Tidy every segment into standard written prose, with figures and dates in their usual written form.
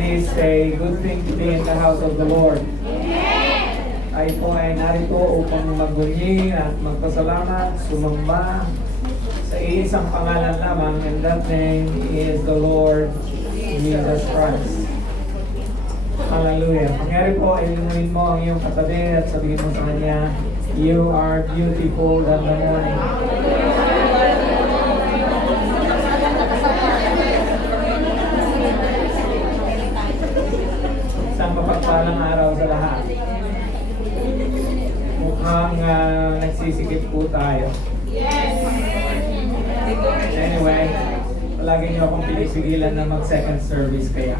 It is a good thing to be in the house of the Lord. Tayo po ay narito upang magbunyi at magpasalamat, sumamba sa isang pangalan lamang, and that name is the Lord Jesus Christ. Hallelujah. Pangyari po ay limunin mo ang iyong katabi at sabihin mo sa kanya, "You are beautiful than the morning." Isang mapagpalang araw sa lahat. Mukhang nagsisikip po tayo. Anyway, palagi niyo akong pinisigilan na mag-second service kaya.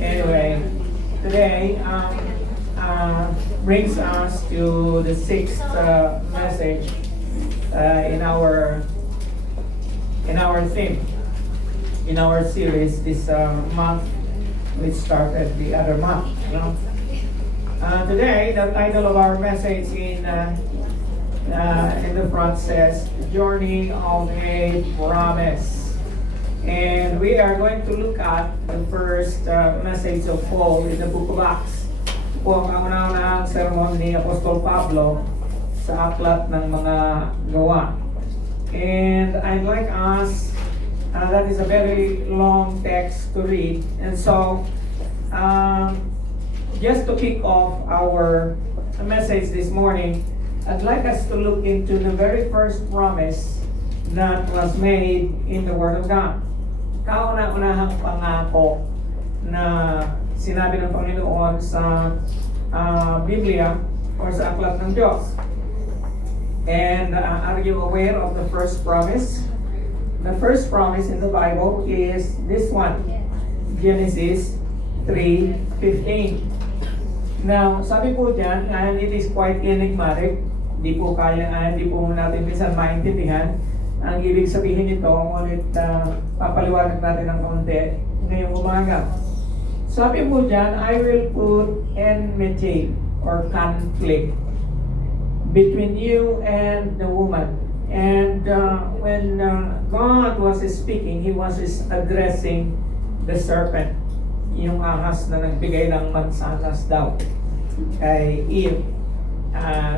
Anyway, today brings us to the sixth message in our theme, in our series this month. We started the other month. Today, the title of our message in the front says, "Journey of a Promise." And we are going to look at the first message of Paul in the book of Acts. Po ang kauna-unahang sermon ni Apostol Pablo sa aklat ng mga gawa. And I'd like us, that is a very long text to read. And so, just to kick off our message this morning, I'd like us to look into the very first promise that was made in the Word of God. Kauna-unahang pangako na sinabi ng Panginoon sa Biblia or sa aklat ng Diyos. And are you aware of the first promise? The first promise in the Bible is this one, Genesis 3:15. Now, sabi po dyan, and it is quite enigmatic, hindi po natin minsan maintindihan ang ibig sabihin nito, ngunit papaliwanag natin ng kaunti ngayong umaga. Sabi po dyan, I will put enmity or conflict between you and the woman. And when God was speaking, He was addressing the serpent, yung ahas na nagbigay ng mansanas daw kay Eve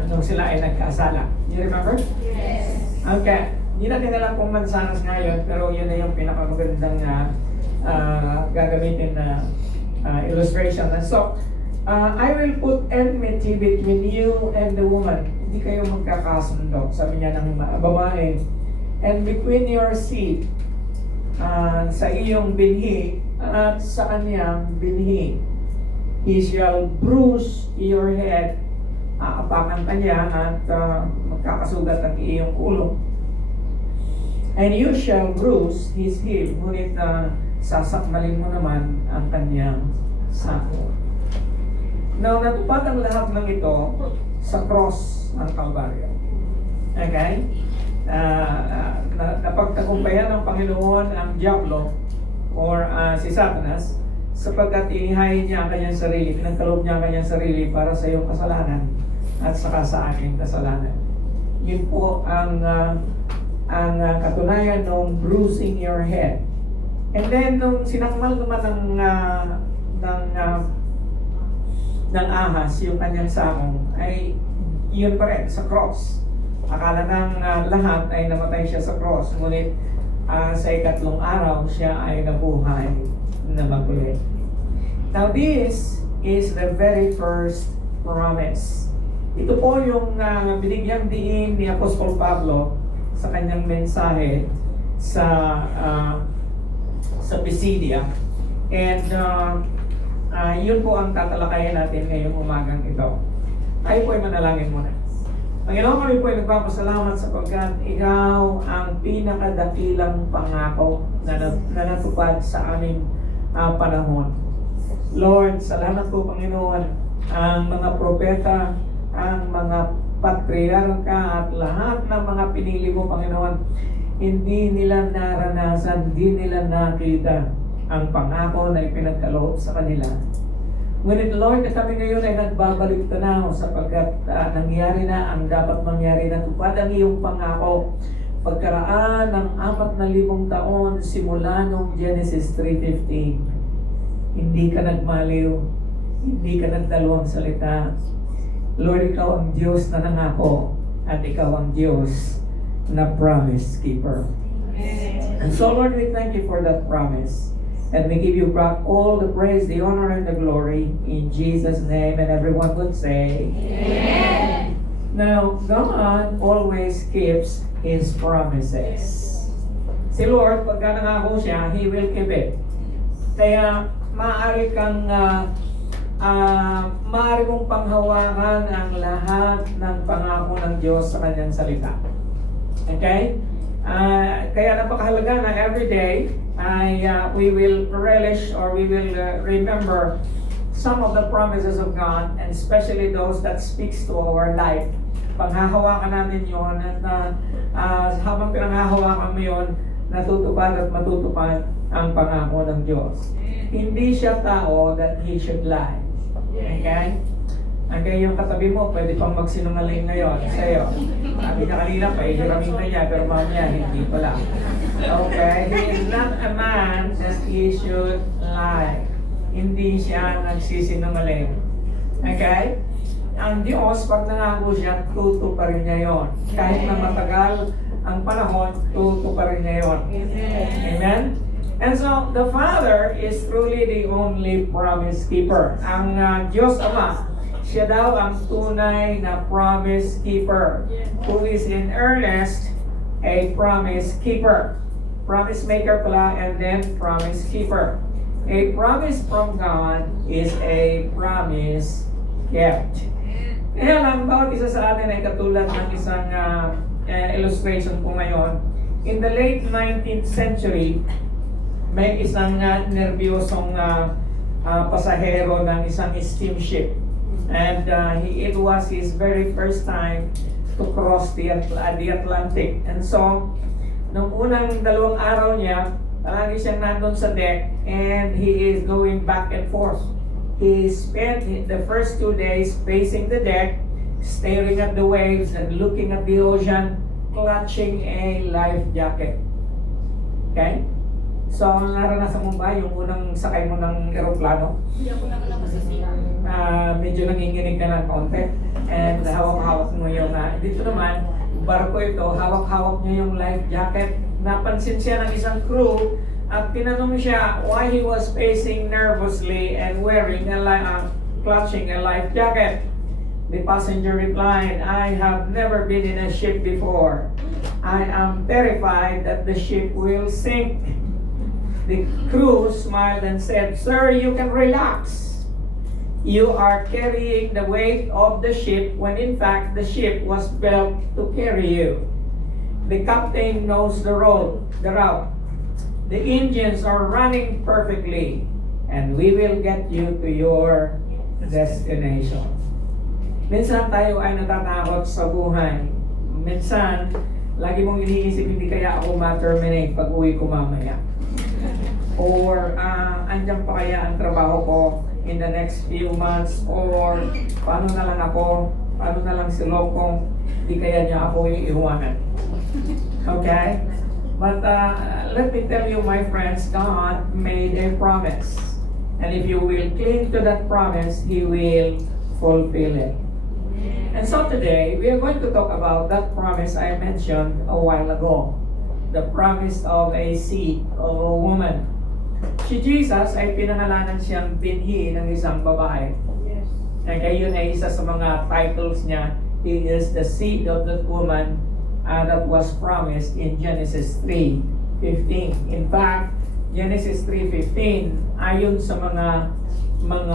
nung sila ay nagkasala. You remember? Yes. Okay. Hindi natin alam kung mansanas ngayon, pero yun na yung pinakamagandang gagamitin na illustration. And so, I will put enmity between you and the woman. Hindi kayo magkakasundo, sabi niya ng babae. And between your seed, sa iyong binhi at sa kanyang binhi. He shall bruise your head. Aapakan ka niya at magkakasugat ang iyong ulo. And you shall bruise his heel. Ngunit sasakmalin mo naman ang kanyang sako. Now, natupad ang lahat ng ito sa cross ng Kalbaryo. Okay? Napagtagumpayan ng Panginoon ang Diablo or si Satanas sapagkat inihain niya ang kanyang sarili, pinagkaloob niya ang kanyang sarili para sa iyong kasalanan at saka sa aking kasalanan. Yun po ang katunayan ng bruising your head. And then, nung sinakmal naman ng ahas yung kanyang sakong, ay yun pa rin, sa cross. Akala ng lahat ay namatay siya sa cross, ngunit sa ikatlong araw, siya ay nabuhay na maguli. Now, this is the very first promise. Ito po yung binigyang diin ni Apostol Pablo sa kanyang mensahe sa Pisidia. And yun po ang tatalakayan natin ngayong umagang ito. Tayo po ay manalangin muna. Panginoon, kami po ay nagpapasalamat sapagkat ikaw ang pinakadakilang pangako na natupad sa aming panahon. Lord, salamat po Panginoon, ang mga propeta, ang mga patriarka at lahat ng mga pinili mo, Panginoon, hindi nila naranasan, hindi nila nakita ang pangako na ipinagkaloob sa kanila. Ngunit Lord, kami ngayon ay nagbabalik tanaw sapagkat nangyari na ang dapat mangyari na tupad ang iyong pangako. Pagkaraan ng 4,000 taon simula noong Genesis 3:15. Hindi ka nagmaliw. Hindi ka nagdalawang salita. Lord, ikaw ang Diyos na nangako at ikaw ang Diyos na promise keeper. And so, Lord, we thank you for that promise. And we give you back all the praise, the honor, and the glory in Jesus' name. And everyone would say, Amen. Now, God always keeps His promises. Si Lord, pagka nangako siya, He will keep it. Kaya, maaari mong panghawakan ang lahat ng pangako ng Diyos sa kanyang salita. Okay? Kaya napakahalaga na every day we will relish or we will remember some of the promises of God, and especially those that speaks to our life. Panghahawakan namin yon at habang pinanghahawakan mo yon, natutupad at matutupad ang pangako ng Diyos. Hindi siya tao that He should lie. Okay? Okay, yung katabi mo, pwede pang magsinungaling ngayon sa'yo. Sabi na kanina, pahihiramin na niya, pero mamaya, hindi pala. Okay? He is not a man that he should lie. Hindi siya nagsisinungaling. Okay? Ang Diyos, pag nangako siya, tuto pa rin niya yun. Kahit na matagal ang panahon, tuto pa rin niya yun. Amen? And so, the Father is truly the only promise keeper. Ang Diyos Ama, siya daw ang tunay na promise keeper, who is in earnest a promise keeper. Promise maker pala, and then promise keeper. A promise from God is a promise kept. Kaya lang, bawat isa sa atin ay katulad ng isang illustration ko ngayon. In the late 19th century, may isang nerbyosong pasahero ng isang steamship. And it was his very first time to cross the Atlantic. And so, nung unang 2 araw niya, palagi siyang nandun sa deck and he is going back and forth. He spent the first 2 days facing the deck, staring at the waves and looking at the ocean, clutching a life jacket. Okay? So, naranasan mo ba yung unang sakay mo ng eroplano? Hindi ako nakalamasasiya. Medyo nanginginig ka ng konti and hawak-hawak mo yung dito naman, barko ito, hawak-hawak niya yung life jacket. Napansin siya ng isang crew at tinanong siya why he was pacing nervously and wearing clutching a life jacket. The passenger replied, I have never been in a ship before. I am terrified that the ship will sink. The crew smiled and said, Sir, you can relax. You are carrying the weight of the ship when in fact the ship was built to carry you. The captain knows the route. The engines are running perfectly and we will get you to your destination. Minsan tayo ay natatakot sa buhay. Minsan, lagi mong iniisip, hindi kaya ako ma-terminate pag uwi ko mamaya. Or andyan pa kaya ang trabaho ko in the next few months, or paano na lang si Lokong, di kaya niya ako iiwanan. Okay? But let me tell you, my friends, God made a promise. And if you will cling to that promise, He will fulfill it. And so today, we are going to talk about that promise I mentioned a while ago. The promise of a seed of a woman. Si Jesus ay pinangalanan siyang binhi ng isang babae. Yes. Kaya yun ay isa sa mga titles niya. He is the seed of that woman that was promised in Genesis 3:15. In fact, Genesis 3:15, ayon sa mga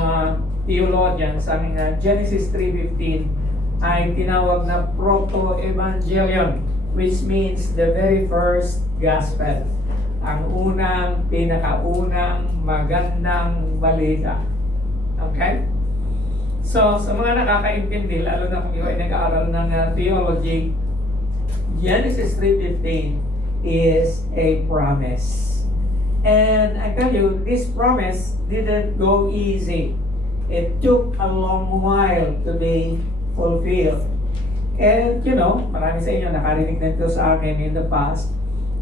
theologians, ang Genesis 3:15 ay tinawag na proto-evangelion, which means the very first gospel. Ang pinakaunang magandang balita. Okay? So, sa mga nakakaintindi, lalo na kung ikaw ay nag-aaral ng theology, Genesis 3:15 is a promise. And I tell you, this promise didn't go easy. It took a long while to be fulfilled. And marami sa inyo nakarinig na ito sa akin in the past.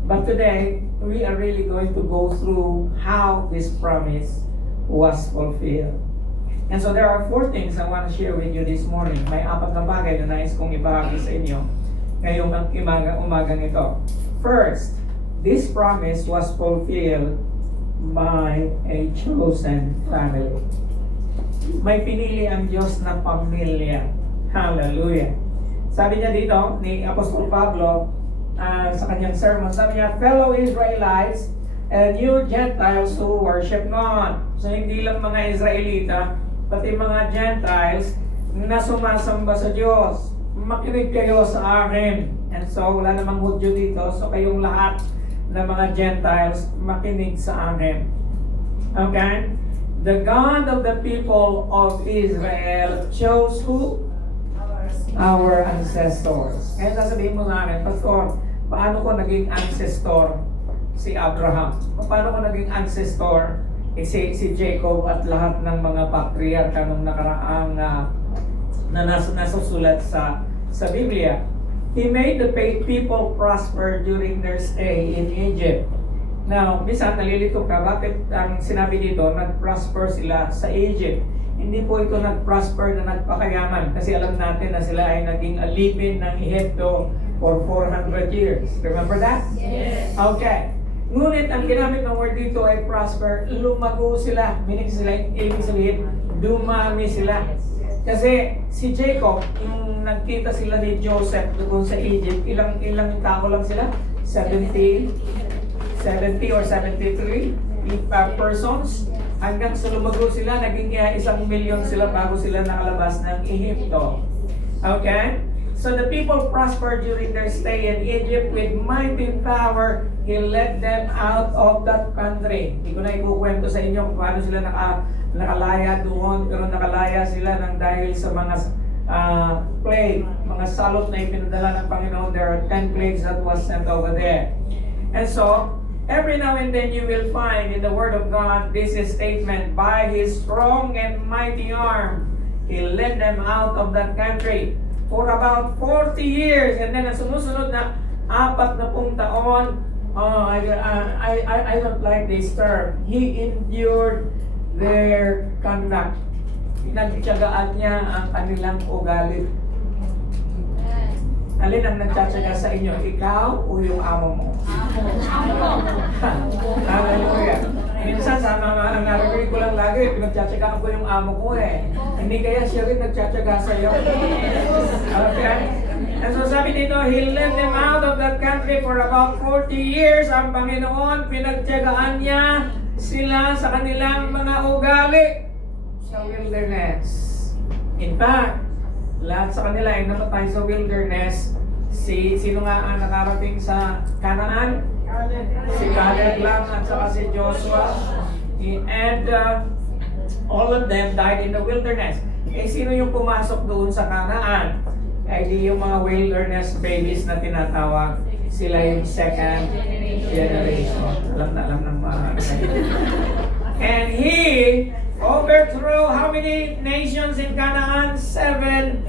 But today, we are really going to go through how this promise was fulfilled. And so there are 4 things I want to share with you this morning. May 4 na bagay na nais kong ibahagi sa inyo ngayong umagang ito. First, this promise was fulfilled by a chosen family. May pinili ang Diyos na pamilya. Hallelujah. Sabi niya dito, ni Apostol Pablo, sa kanyang sermon, sabi niya, fellow Israelites and you Gentiles who worship God. So hindi lang mga Israelita, pati mga Gentiles na sumasamba sa Diyos. Makinig kayo sa akin. And so wala namang Hudyo dito, so kayong lahat na mga Gentiles, makinig sa akin. Okay? The God of the people of Israel chose who? Our ancestors. Kaya sasabihin mo sa akin, Pastor, paano ko naging ancestor si Abraham? Paano ko naging ancestor si Jacob at lahat ng mga patriarka nung nakaraang na nasusulat sa Biblia? He made the people prosper during their stay in Egypt. Now, minsan nalilito ka, bakit ang sinabi dito, nag-prosper sila sa Egypt? Hindi po ito nag-prosper na nagpakayaman kasi alam natin na sila ay naging alipin ng Ehipto for 400 years. Remember that? Yes. Okay. Ngunit ang ginamit ng word dito ay prosper, lumago sila. Meaning sila, ibig sabihin, dumami sila. Kasi si Jacob, yung nagkita sila ni Joseph doon sa Egypt, ilang tao lang sila? 70 or 73 persons. Hanggang sa lumago sila, naging 1,000,000 sila bago sila nakalabas ng Ehipto. Okay? So the people prospered during their stay in Egypt with mighty power. He led them out of that country. Hindi ko na ikukwento sa inyo kung paano sila nakalaya doon, pero nakalaya sila ng dahil sa mga plague, mga salot na ipinadala ng Panginoon. There are 10 plagues that was sent over there. And so, every now and then you will find in the Word of God this statement, by His strong and mighty arm, He led them out of that country for about 40 years. And then ang sumusunod na 40 taon, I don't like this term, He endured their conduct. Nagtiyagaan niya ang kanilang ugali. Alin ang nagtsatsaga sa inyo? Ikaw o yung amo mo? Hallelujah. Minsan sa mga narinig ko lang lagi, pinagtsatsagaan ko yung amo ko eh. Hindi kaya siya rin nagtsatsaga sa iyo. Okay? And so sabi dito, He led them out of that country for about 40 years. Ang Panginoon, pinagtyagaan niya sila sa kanilang mga ugali sa wilderness. In fact, lahat sa kanila ay namatay sa wilderness. Sino nga ang nakarating sa Canaan? Si Caleb lang at saka si Joshua. And all of them died in the wilderness. Eh sino yung pumasok doon sa Canaan? Ay di yung mga wilderness babies na tinatawag. Sila yung second generation. Alam ng mga And He overthrew how many nations in Canaan? 7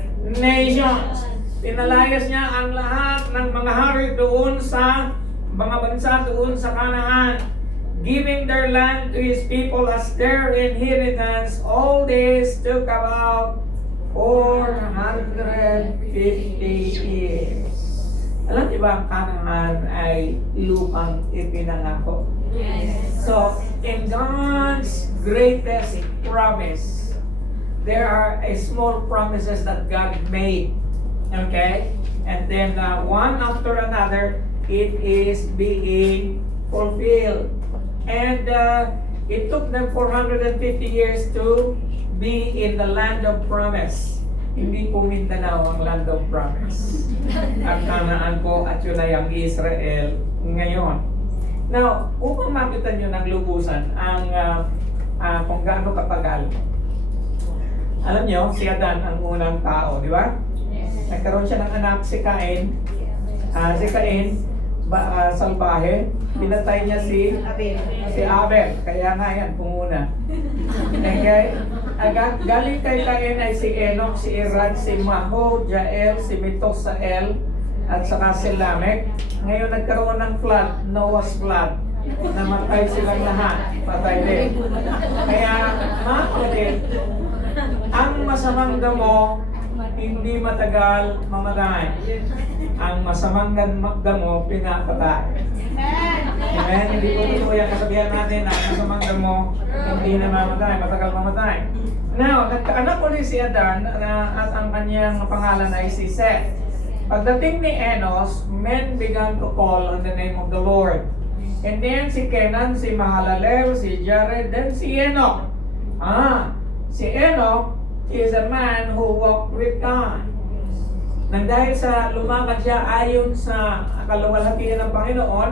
nations. Pinalayas niya ang lahat ng mga hari doon sa mga bansa doon sa Canaan, giving their land to His people as their inheritance. All this took about 450 years. Alam niyo ba ang Canaan ay lupang ipinangako? Yes. So, in God's greatest promise, there are small promises that God made. Okay? And then one after another, it is being fulfilled. And it took them 450 years to be in the land of promise. Hindi po Mindanao ang land of promise. Ang Canaan po at yun ay ang Israel ngayon. Now, upang makita nyo ng lubusan ang kung gaano katagal. Alam nyo, si Adan ang unang tao, di ba? Nagkaroon siya ng anak, si Cain. Si Cain, salbahe. Pinatay niya si Abel. Kaya nga yan, pumuna. Okay? Galing kay Cain ay si Enoch, si Irad, si Maho, Jael, si Metosael, at saka si Lamech. Ngayon nagkaroon ng flood, Noah's flood. Namatay silang lahat. Patay din. Kaya natin, ang masamang damo, hindi matagal mamatay. Ang masamang damo, pinapatay. Amen? Hindi po totoo yung kasabihan natin na ang masamang damo, hindi na mamatay, matagal mamatay. Now, nagkaanak ulit si Adan at ang kanyang pangalan ay si Seth. Pagdating ni Enos, men began to call on the name of the Lord. And then si Kenan, si Mahalalel, si Jared, then si Enoch. Si Enoch is a man who walked with God. Nang dahil sa lumakad siya ayon sa kaluwalhatian ng Panginoon,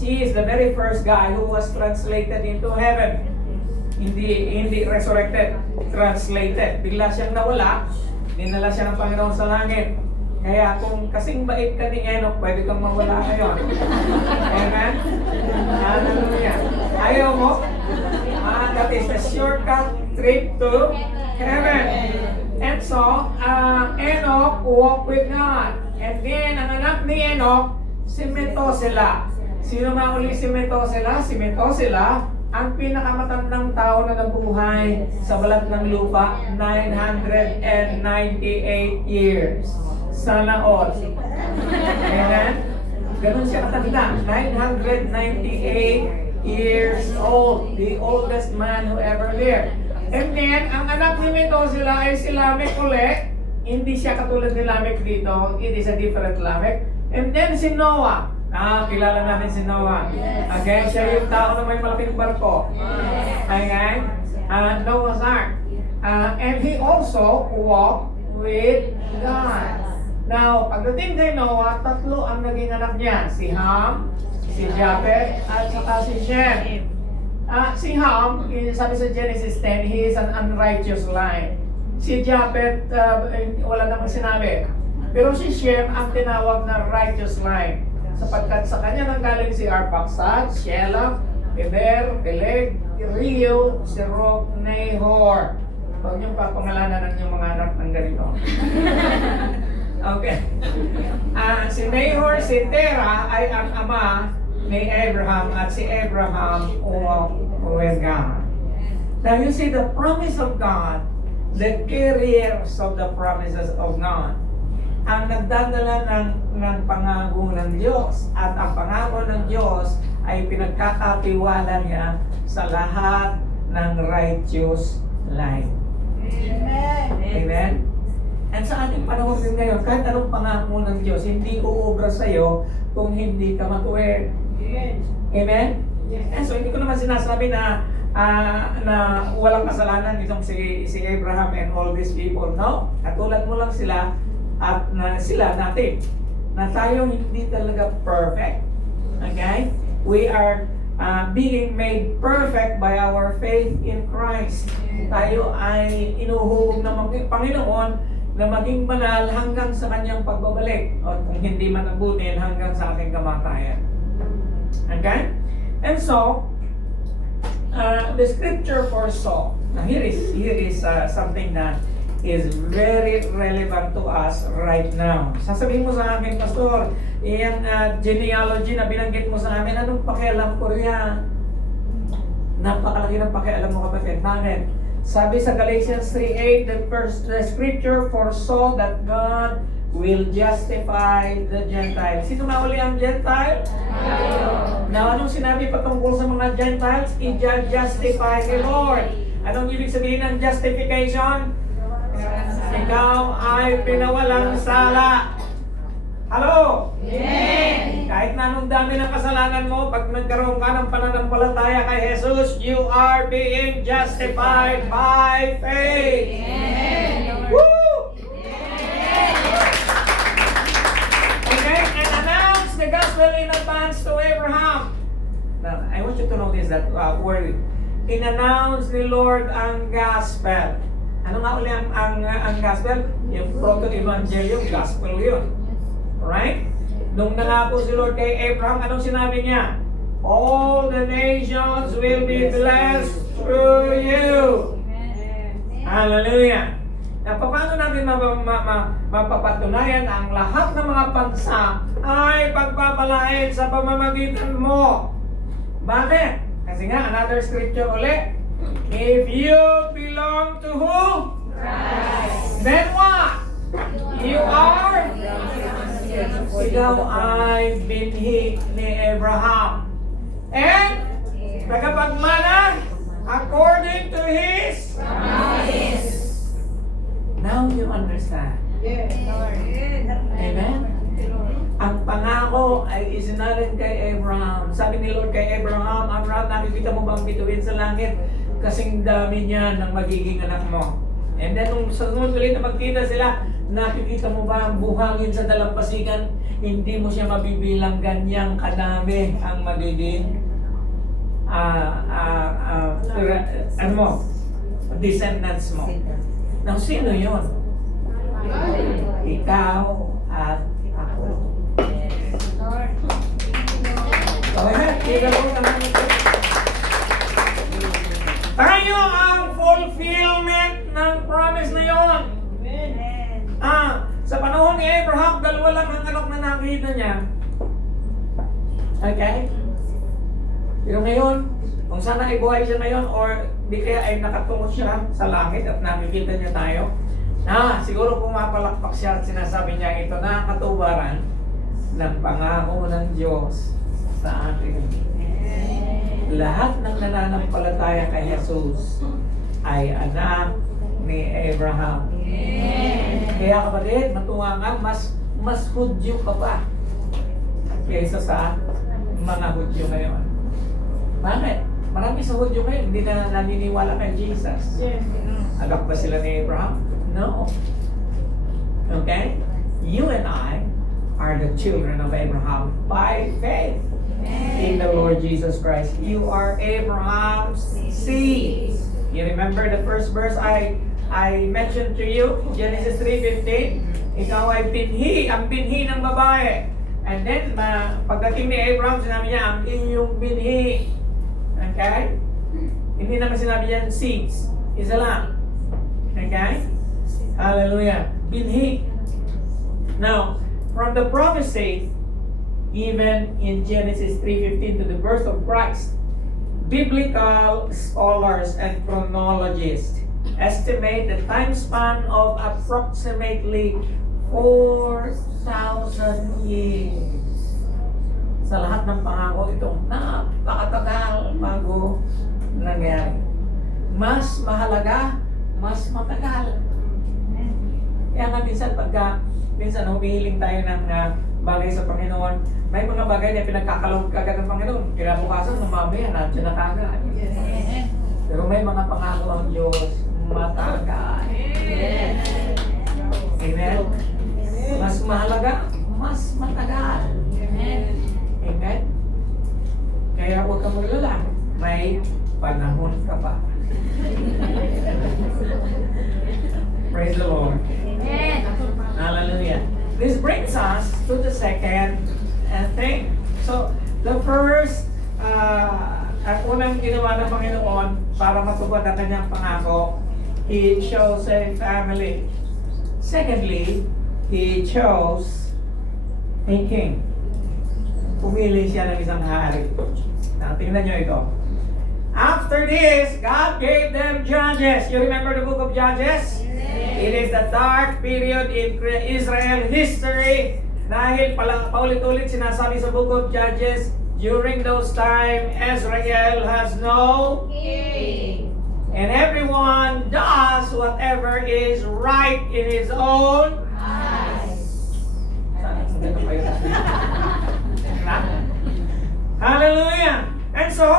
he is the very first guy who was translated into heaven. Hindi resurrected, translated. Bigla siyang nawala, dinala siya ng Panginoon sa langit. Kaya kung kasing bait ka ni Enoch, pwede kang mawala ngayon. Amen? Hallelujah. Ayaw mo? That is a shortcut trip to heaven. And so, Enoch walked with God. And then, ang anak ni Enoch, si Methuselah. Sino nga uli si Methuselah? Si Methuselah, ang pinakamatandang tao na nabuhay sa balat ng lupa, 998 years. Sana all. Amen? Ganun siya katanda. 998 years old. The oldest man who ever lived. And then, ang anak ni Methuselah ay si Lamech ulit. Hindi siya katulad ni Lamech dito. It is a different Lamech. And then si Noah. Kilala natin si Noah. Okay, siya yung tao na may malaking barko. Okay? Noah's Ark. And he also walked with God. Now, pagdating kay Noah, tatlo ang naging anak niya. Si Ham, si Japheth, at saka si Shem. Si Ham, sabi sa Genesis 10, he is an unrighteous line. Si Japheth, wala namang sinabi. Pero si Shem ang tinawag na righteous line. Sapagkat sa kanya nanggaling si Arphaxad, Shelah, Eber, Peleg, Reu, Serug, Nahor. Huwag niyong papangalanan ng inyong mga anak ng ganito. Okay. Si Nahor, si Terah ay ang ama ni Abraham at si Abraham with God. Now you see the promise of God, the carriers of the promises of God, ang nagdadala ng pangako ng Diyos, at ang pangako ng Diyos ay pinagkakatiwala niya sa lahat ng righteous life. Amen. Amen. And sa ating panahon din ngayon, kahit anong pangako ng Diyos, hindi uubra sa iyo kung hindi ka matuwid. Amen? And so hindi ko naman sinasabi na walang kasalanan itong si Abraham and all these people. No? Katulad mo lang sila at sila natin. Na tayo hindi talaga perfect. Okay? We are being made perfect by our faith in Christ. Tayo ay inuhubog ng Panginoon na maging banal hanggang sa kanyang pagbabalik, o kung hindi man abutin, hanggang sa ating kamatayan. Okay? And so, the scripture foresaw. Now here is something that is very relevant to us right now. Sasabihin mo sa akin, Pastor, yung genealogy na binanggit mo sa amin, anong pakialam ko riyan? Napakalaki ng pakialam mo, kapatid. Bakit? Sabi sa Galatians 3:8, the scripture foresaw that God will justify the Gentiles. Sino nga uli ang Gentile? Now, anong sinabi patungkol sa mga Gentiles? I-justify the Lord. Anong ibig sabihin ng justification? Ikaw ay pinawalang sala. Hello? Amen. Kahit na anong dami ng kasalanan mo, pag nagkaroon ka ng pananampalataya kay Jesus, you are being justified by faith. Amen. Woo! Okay, and announce the gospel in advance to Abraham. Now, I want you to notice that word. In-announce ni Lord ang gospel. Ano nga uli ang gospel? Yung proto-evangelium, gospel yun. Right? Nung nangako si Lord kay Abraham, anong sinabi niya? All the nations will be blessed through you. Hallelujah. Na paano natin mapapatunayan ang lahat ng mga bansa ay pagpapalain sa pamamagitan mo? Bakit? Kasi nga, another scripture ulit. If you belong to who? Christ. Then what? You are? Ikaw ay binhi ni Abraham. And tagapagmana according to his Promise. Now you understand. Amen? Ang pangako ay isinalin kay Abraham. Sabi ni Lord kay Abraham, Abraham, nakikita mo bang bituin sa langit? Kasing dami niya ng magiging anak mo. And then nung sa sunod ulit na magkita sila, nakikita mo ba ang buhangin sa dalampasigan? Hindi mo siya mabibilang, ganyang kadami ang magiging descendants mo. Now, sino yun? Ikaw at ako. Go ahead, kita mo naman ito. Tayo ang fulfillment ng promise na yun. Sa panahon ni Abraham, dalawa lang ang anak na nakita niya. Okay? Pero ngayon, kung sana ay buhay siya ngayon or di kaya ay nakatungo siya sa langit at nakikita niya tayo, siguro pumapalakpak siya at sinasabi niya ito na katubaran ng pangako ng Diyos sa atin. Lahat ng nananampalataya kay Jesus ay anak ni Abraham. Kaya kapatid, matuwa nga, mas Hudyo ka pa kaysa sa mga Hudyo ngayon. Bakit? Marami sa Hudyo ngayon hindi na naniniwala kay Jesus. Anak ba sila ni Abraham? No. Okay? You and I are the children of Abraham by faith in the Lord Jesus Christ. You are Abraham's seed. You remember the first verse I mentioned to you, Genesis 3:15. Ikaw ay binhi, ang binhi ng babae. And then, pagdating ni Abraham, sinabi niya, ang iyong binhi. Okay? Hindi naman sinabi niya seeds. Isa lang. Okay? Hallelujah. Binhi. Now, from the prophecy, even in Genesis 3:15 to the birth of Christ, biblical scholars and chronologists estimate the time span of approximately 4,000 years. Sa lahat ng pangako, itong napakatagal bago nangyari. Mas mahalaga, mas matagal. Kaya nga minsan humihiling tayo ng bagay sa Panginoon, may mga bagay na pinagkakalog kagad ng Panginoon. Kinabukasan, mamaya, nandiyan na kagad. Pero may mga pangako ang Diyos, matagal. Amen? Mas mahalaga, mas matagal. Amen? Kaya huwag kang maglala. May panahon ka pa. Praise the Lord. Hallelujah. This brings us to the second thing. So, the first, ang unang ginawa ng Panginoon para matupad ang kanyang pangako, He chose a family. Secondly, He chose a king. Pumili siya ng isang hari. Now, tingnan nyo ito. After this, God gave them judges. You remember the book of Judges? It is the dark period in Israel history. Dahil paulit-ulit sinasabi sa book of Judges, during those time, Israel has no king. And everyone does whatever is right in his own eyes. Hallelujah! And so,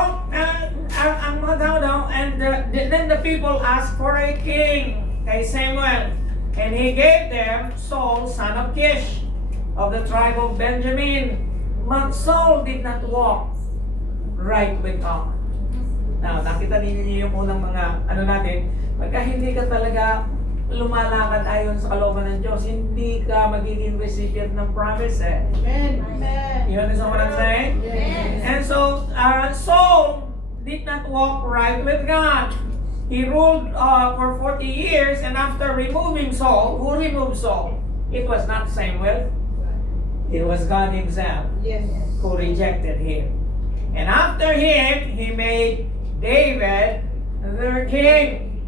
ang mga tao daw, and then the people asked for a king, kay Samuel. And he gave them Saul, son of Kish, of the tribe of Benjamin. But Saul did not walk right with God. Now, nakita ninyo yung unang mga natin, pagka hindi ka talaga lumalakad ayon sa kalooban ng Diyos, hindi ka magiging recipient ng promise eh. Amen. You understand what I'm saying? Yes. And so, Saul did not walk right with God. He ruled for 40 years, and after removing Saul, who removed Saul? It was not Samuel. It was God Himself who rejected him. And after him, He made David their king.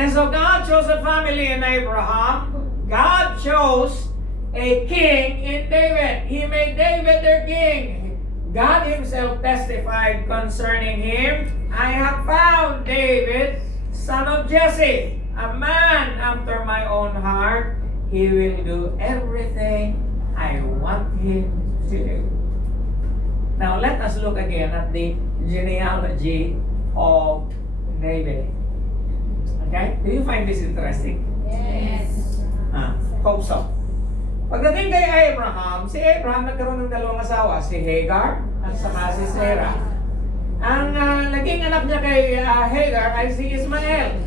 And so God chose a family in Abraham. God chose a king in David. He made David their king. God himself testified concerning him, I have found David, son of Jesse, a man after my own heart. He will do everything I want him to do. Now let us look again at the genealogy of David. Okay? Do you find this interesting? Yes. Hope so. Pagdating kay Abraham, si Abraham nagkaroon ng dalawang asawa, si Hagar at saka si Sarah. Ang naging anak niya kay Hagar ay si Ismael.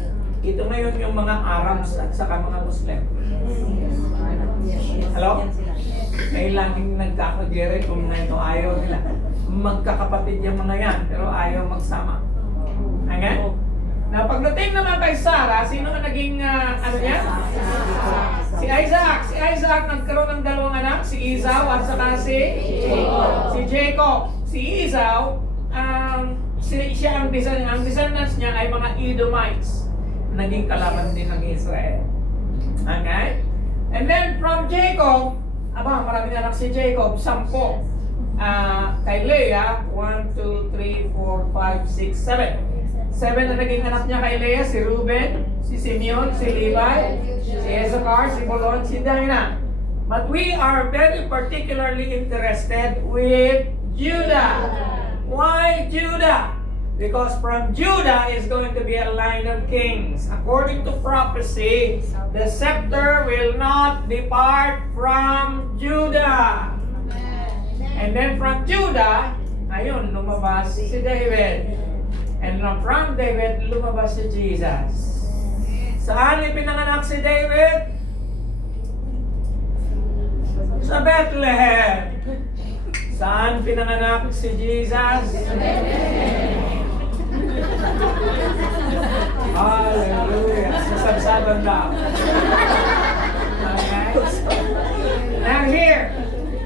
Ito ngayon yung mga Arabs at saka mga Muslim. Hello? May laging nagkakagere kung na ito ayaw nila. Magkakapatid yung mga yan, pero ayaw magsama. Okay? Na pagdating naman kay Sarah, sino ang naging ano niya? Si Isaac. Si Isaac nagkaroon ng dalawang anak, si Esau at saka si Jacob. Si Esau, siya ang descendants niya ay mga Edomites. Naging kalaban din ng Israel. Okay? And then from Jacob, maraming anak si Jacob, 10. Kay Leah, 1, 2, 3, 4, 5, 6, 7. 7 na naging anak niya kay Leah, si Reuben, si Simeon, si Levi, si Issachar, si Bolon, si Dinah. But we are very particularly interested with Judah. Why Judah? Because from Judah is going to be a line of kings. According to prophecy, the scepter will not depart from Judah. And then from Judah, ayun, lumabas si David. And from David, lumabas si Jesus. Saan ipinanganak si David? Sa Bethlehem. Saan pinanganak si Jesus? Hallelujah. Sa sabsaban daw. Okay?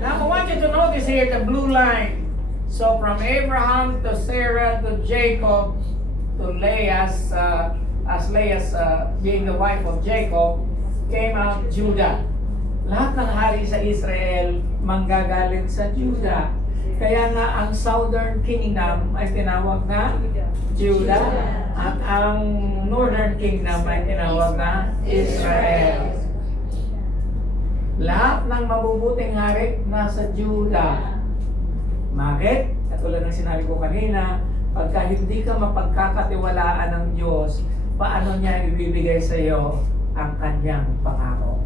Now I want you to notice here the blue line. So from Abraham to Sarah to Jacob to Leah's, being the wife of Jacob, came out Judah. Lahat ng hari sa Israel manggagaling sa Judah. Kaya nga ang Southern Kingdom ay tinawag na Judah at ang Northern Kingdom ay tinawag na Israel. Lahat ng mabubuting hari nasa Judah. Bakit? Katulad ng sinabi ko kanina, pagka hindi ka mapagkakatiwalaan ng Diyos, paano niya ibibigay sa iyo ang kanyang pangako?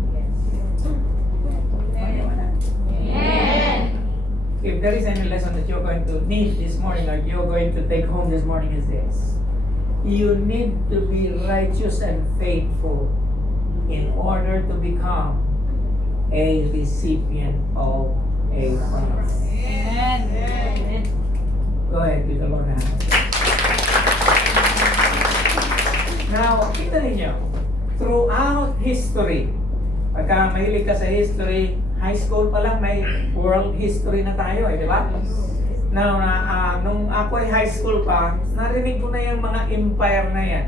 Amen. If there is any lesson that you're going to need this morning or you're going to take home this morning is this. You need to be righteous and faithful in order to become a recipient of a promise. Amen. Go ahead, give the Lord a hand. Now, kita ninyo, throughout history, pagka mahilig ka sa history, high school pa lang may world history na tayo, di ba? Now, nung ako ay high school pa, narinig ko na yung mga empire na yan.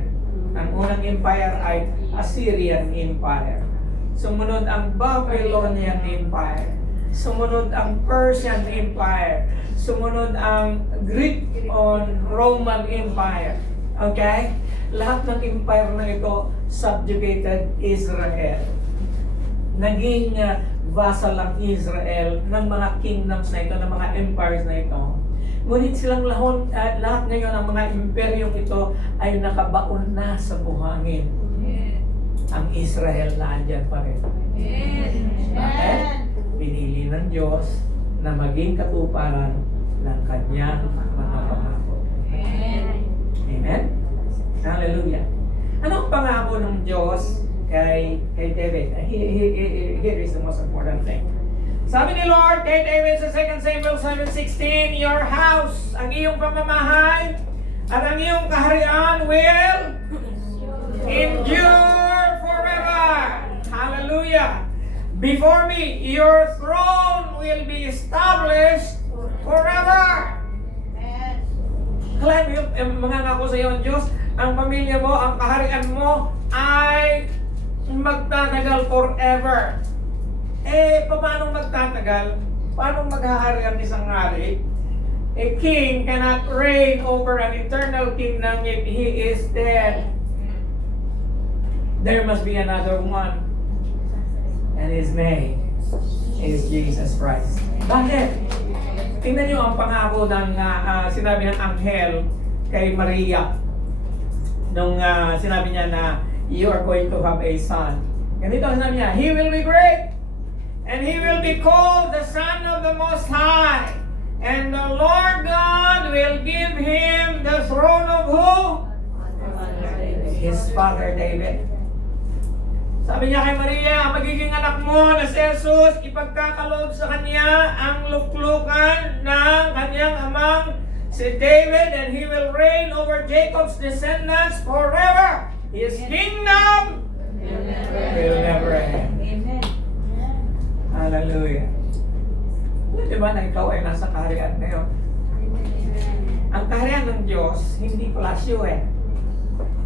Ang unang empire ay Assyrian Empire. Sumunod ang Babylonian Empire. Sumunod ang Persian Empire. Sumunod ang Greek on Roman Empire. Okay? Lahat ng empire na ito subjugated Israel. Naging vassal ang Israel ng mga kingdoms na ito, ng mga empires na ito. Ngunit silang lahat ngayon, ang mga imperyong ito ay nakabaon na sa buhangin. Ang Israel na andyan pa rin. Bakit? Pinili ng Diyos na maging katuparan ng kanyang mga pangako. Amen? Hallelujah. Ano ang pangako ng Diyos kay David? Here is the most important thing. Sabi ni Lord kay David sa 2 Samuel 7:16, your house, ang iyong pamamahay, at ang iyong kaharian will endure forever. Hallelujah. Before me, your throne will be established forever. Kaya yung mga ngako sa iyo ng Diyos, ang pamilya mo, ang kaharian mo ay magtatagal forever. Eh, paano magtatagal? Paano maghahari ang isang hari? A king cannot reign over an eternal kingdom if he is dead. There must be another one. And his name is Jesus Christ. Bakit? Tingnan niyo ang pangako ng sinabi ng anghel kay Maria. Nung sinabi niya na you are going to have a son. Ganito ang sinabi niya, he will be great and he will be called the Son of the Most High. And the Lord God will give him the throne of who? His father David. Sabi niya kay Maria, magiging anak mo na si Jesus, ipagkakaloob sa kanya ang luklukan ng kanyang amang si David, and he will reign over Jacob's descendants forever. His kingdom will never end. Amen. Hallelujah. Di ba na ikaw ay nasa kaharian ngayon? Ang kaharian ng Diyos, hindi palasyo eh.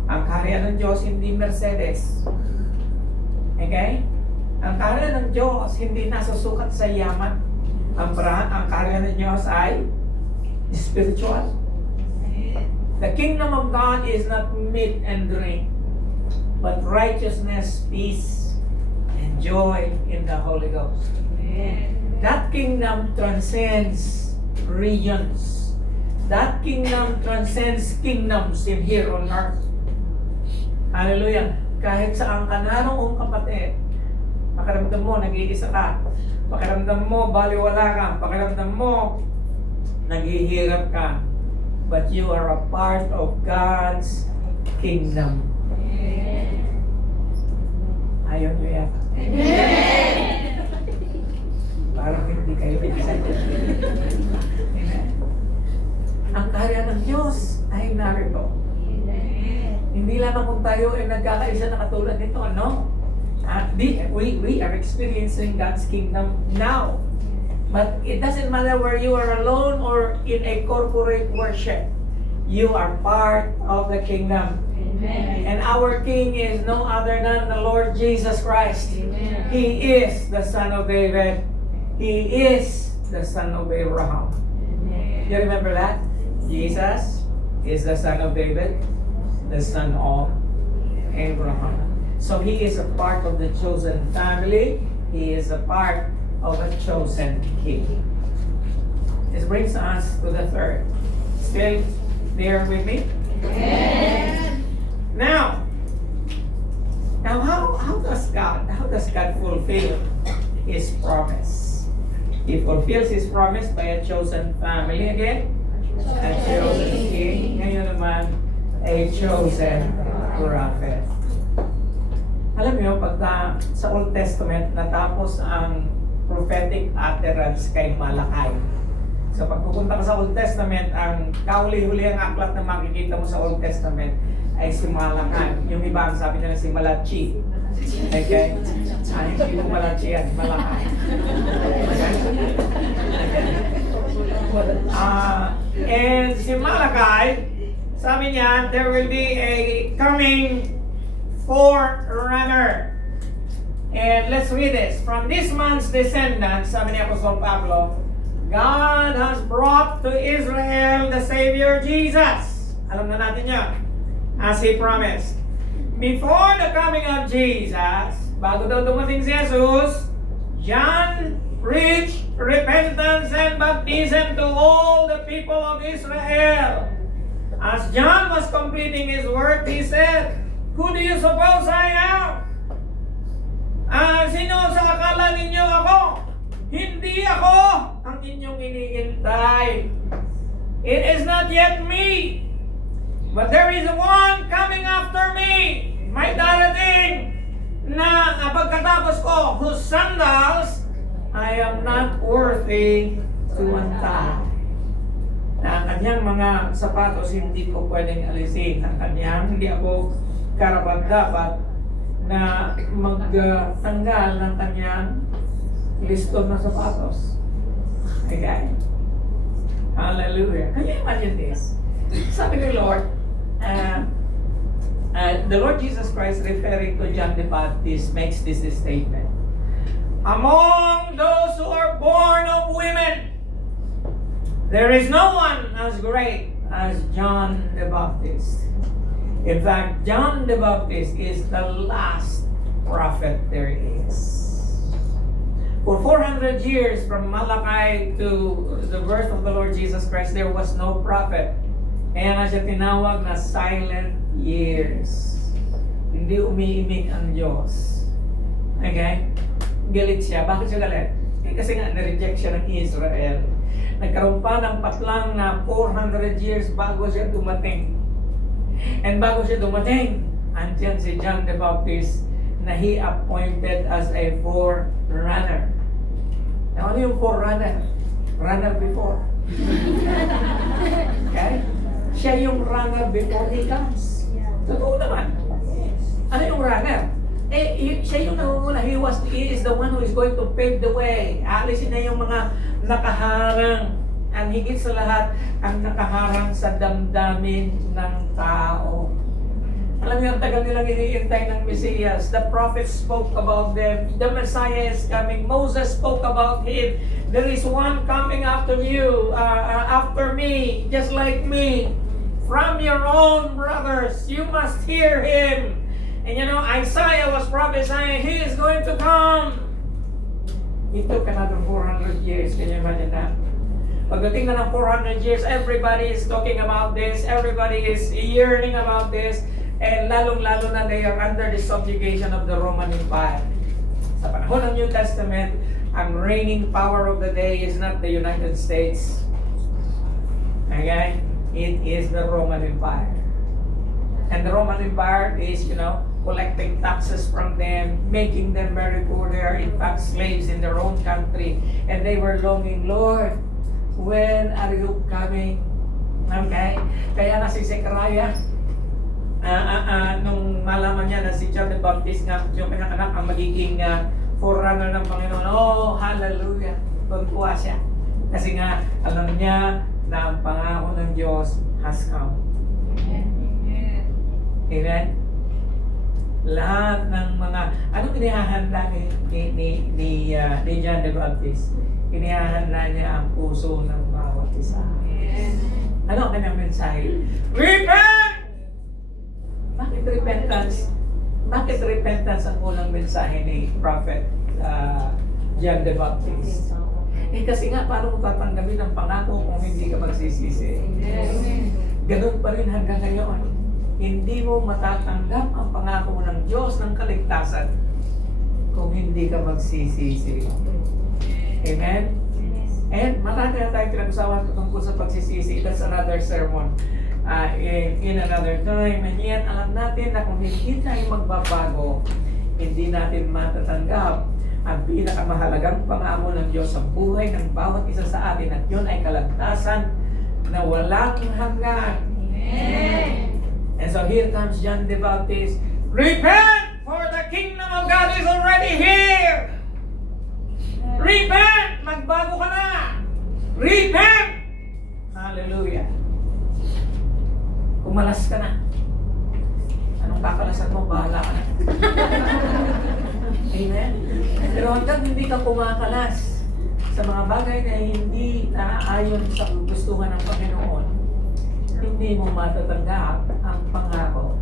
Ang kaharian ng Diyos, hindi Mercedes. Okay? Ang kaharian ng Diyos, hindi nasusukat sa yaman. Ang kaharian ng Diyos ay spiritual. The kingdom of God is not meat and drink, but righteousness, peace, and joy in the Holy Ghost. That kingdom transcends regions. That kingdom transcends kingdoms in here on earth. Hallelujah. Kahit saan ka naroong kapatid, pakiramdam mo, nag-iisa ka. Pakiramdam mo, baliwala ka. Pakiramdam mo, naghihirap ka. But you are a part of God's kingdom. Ayaw nyo yan. Parang hindi kayo excited. Amen. Ang kaharian ng Diyos ay narito. Hindi lamang kung tayo ay nagkakaisa na katulad nito, no? We are experiencing God's kingdom now. But it doesn't matter where you are alone or in a corporate worship. You are part of the kingdom. Amen. And our King is no other than the Lord Jesus Christ. Amen. He is the Son of David. He is the Son of Abraham. Amen. You remember that? Jesus is the Son of David, the son of Abraham. So he is a part of the chosen family. He is a part of a chosen king. This brings us to the third. Still there with me? Amen. Now how does God fulfill His promise? He fulfills His promise by a chosen family again, a chosen king, ngayon naman a chosen prophet. Alam niyo, pag sa Old Testament, natapos ang prophetic utterance kay Malakay. So pag pupunta ka sa Old Testament, ang kauli-huli ang aklat na makikita mo sa Old Testament ay si Malakay. Yung iba, ang sabi nila si Malachi. Okay? Hindi mo Malachi yan, Malakay. And si Malakay, sabi niya, there will be a coming forerunner. And let's read this. From this man's descendants, sabi ni Apostol Pablo, God has brought to Israel the Savior Jesus. Alam na natin yan. As He promised. Before the coming of Jesus, bago daw dumating si Jesus, John preached repentance and baptism to all the people of Israel. As John was completing his work, he said, "Who do you suppose I am?" Sino sa akala ninyo ako? Hindi ako ang inyong iniintay. It is not yet me, but there is one coming after me. May darating na pagkatapos ko, whose sandals I am not worthy to untie. Na ang kanyang mga sapatos hindi ko pwedeng alisin. Ang kanyang, hindi ako karapat-dapat na magtanggal ng kanyang liston na sapatos. Okay? Hallelujah. Can you imagine this? Sabi ni Lord, The Lord Jesus Christ, referring to John the Baptist, makes this statement. Among those who are born of women, there is no one as great as John the Baptist. In fact, John the Baptist is the last prophet there is. For 400 years from Malachi to the birth of the Lord Jesus Christ, there was no prophet. Kaya nga siya tinawag na silent years. Hindi umiimik ang Diyos. Okay? Galit siya. Bakit siya galit? Kasi nga, na-reject siya ng Israel. Nagkaroon pa ng patlang na 400 years bago siya dumating. And bago siya dumating, andyan si John the Baptist na he appointed as a forerunner. Now, ano yung forerunner? Runner before. Okay? Siya yung runner before he comes. Totoo naman. Ano yung runner? Siya yung nangunguna. He is the one who is going to pave the way. Alisin na yung mga nakaharang. Ang higit sa lahat, ang nakaharang sa damdamin ng tao. Alam niyo, ang tagal nilang iniintay ng Mesiyas. The prophets spoke about them. The Messiah is coming. Moses spoke about him. There is one coming after you, after me, just like me. From your own brothers, you must hear him. And you know, Isaiah was prophesying, he is going to come. It took another 400 years. Can you imagine that? Pagdating na ng 400 years, everybody is talking about this. Everybody is yearning about this. And lalong-lalo na they are under the subjugation of the Roman Empire. Sa panahon ng New Testament, ang reigning power of the day is not the United States. Okay? It is the Roman Empire. And the Roman Empire is, collecting taxes from them, making them very poor. They are in fact slaves in their own country. And they were longing, Lord, when are you coming? Okay? Kaya na si Zechariah, nung malaman niya na si John the Baptist nga, yung kanyang anak ang magiging forerunner ng Panginoon, oh, hallelujah! Tuntua siya. Kasi nga, alam niya na ang pangako ng Diyos has come. Amen? Lahat ng mga, anong inihahanda ni John the Baptist? Inihahanda niya ang puso ng bawat isa. Ano ang kanyang mensahe? Repent! Bakit repentance? Bakit repentance ang unang mensahe ni Prophet John the Baptist? Kasi nga, paano mo tatanggapin ang pangako kung hindi ka magsisisi? Ganun pa rin hanggang ngayon. Hindi mo matatanggap ang pangako ng Diyos ng kaligtasan kung hindi ka magsisisi. Amen? And marami na tayo pinag-usapan tungkol sa pagsisisi. That's another sermon in another time. And yet, alam natin na kung hindi tayo magbabago, hindi natin matatanggap ang pinakamahalagang pangako ng Diyos sa buhay ng bawat isa sa atin, at yun ay kaligtasan na walang hanggan. Amen. And so here comes John the Baptist. Repent, for the kingdom of God is already here. Repent! Magbago ka na! Repent! Hallelujah! Kumalas ka na. Anong kakalasan mo? Bahala ka na. Amen? Pero hanggang hindi ka kumakalas sa mga bagay na hindi naaayon sa gustuhan ng Panginoon, hindi mo matatanggap ang pangako.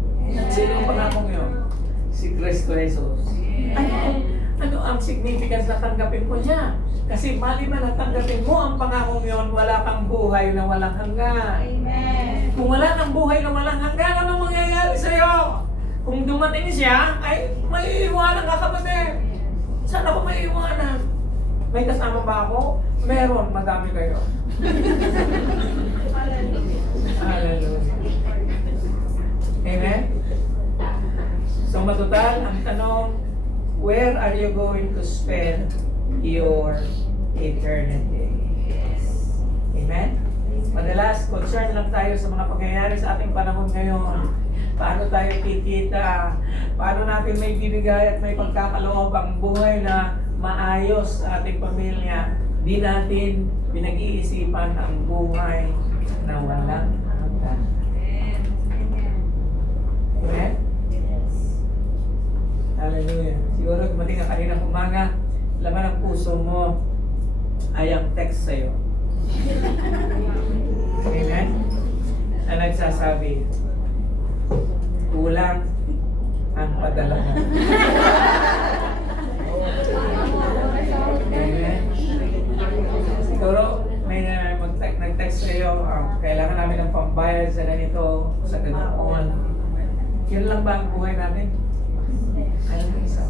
Sino ang pangako ngayon? Si Kristo Jesus. Ano ang significance na tanggapin mo niya? Kasi maliban na tanggapin mo ang pangako ngayon, wala kang buhay na walang hanggan. Amen. Kung wala kang buhay na walang hanggan, anong mangyayari sa'yo? Kung dumating siya, ay may iwanan ka, kapatid. Saan ako may iwanan? May kasama ba ako? Meron, madami kayo. Hallelujah. Amen? So matutal, ang tanong, where are you going to spend your eternity? Amen? Madalas, concern lang tayo sa mga pangyayari sa ating panahon ngayon. Paano tayo kikita? Paano natin may bibigay at may pagkakaloob ang buhay na maayos sa ating pamilya? Di natin pinag-iisipan ang buhay na walang hanggan. Amen? Hallelujah. Siguro dumating ka kanina umaga, laman ng puso mo ay ang text sa'yo. Amen? Na nagsasabi, kulang ang padala mo. Amen? Siguro, may nag-text sa'yo, kailangan namin ng pambayad sa ganito, sa ganoon. Yun lang ba ang buhay natin? Alam mo isa.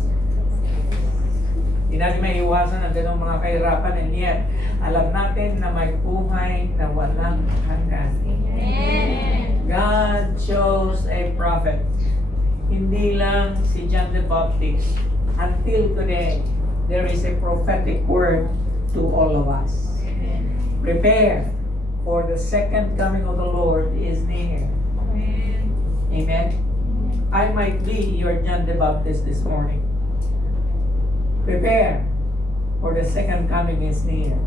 Hindi natin may iwasan ang ganong mga kahirapan, and yet, alam natin na may buhay na walang hanggan. Amen. God chose a prophet. Hindi lang si John the Baptist. Until today, there is a prophetic word to all of us. Prepare, for the second coming of the Lord is near. Amen. I might be your John the Baptist this morning. Prepare, for the second coming is near.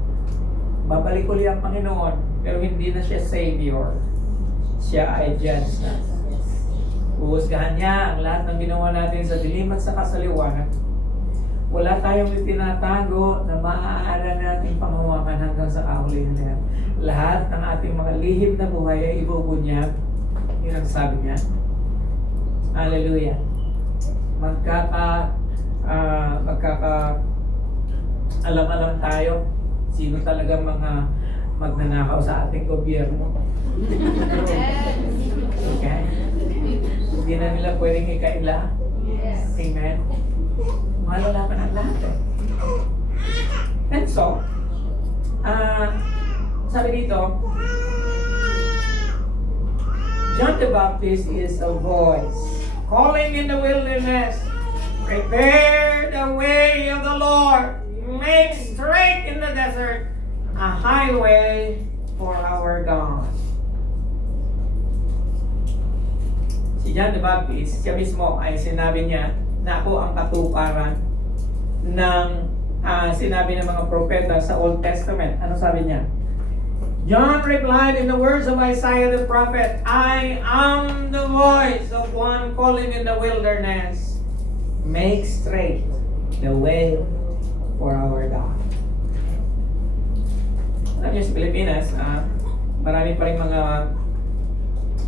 Babalik uli ang Panginoon, pero hindi na siya Savior. Siya ay Judge na. Uusgahan niya ang lahat ng ginawa natin sa dilim at sa kasaliwanag. Wala tayong itinatago na maaari nating panghawakan hanggang sa kahulihan niya. Lahat ng ating mga lihim na buhay ay ibubunyag. Yun ang sabi niya. Hallelujah. Alam-alam tayo sino talaga mga magnanakaw sa ating gobyerno. Okay? Hindi na nila pwedeng ikaila. Amen? Malalaman ang lahat eh. And so, sabi dito, John the Baptist is a voice calling in the wilderness, prepare the way of the Lord, make straight in the desert a highway for our God. Si John the Baptist, siya mismo ay sinabi niya na ako ang katuparan ng sinabi ng mga propeta sa Old Testament. Ano sabi niya? John replied in the words of Isaiah the prophet, I am the voice of one calling in the wilderness, make straight the way for our God. Alam niyo sa Pilipinas, marami pa rin mga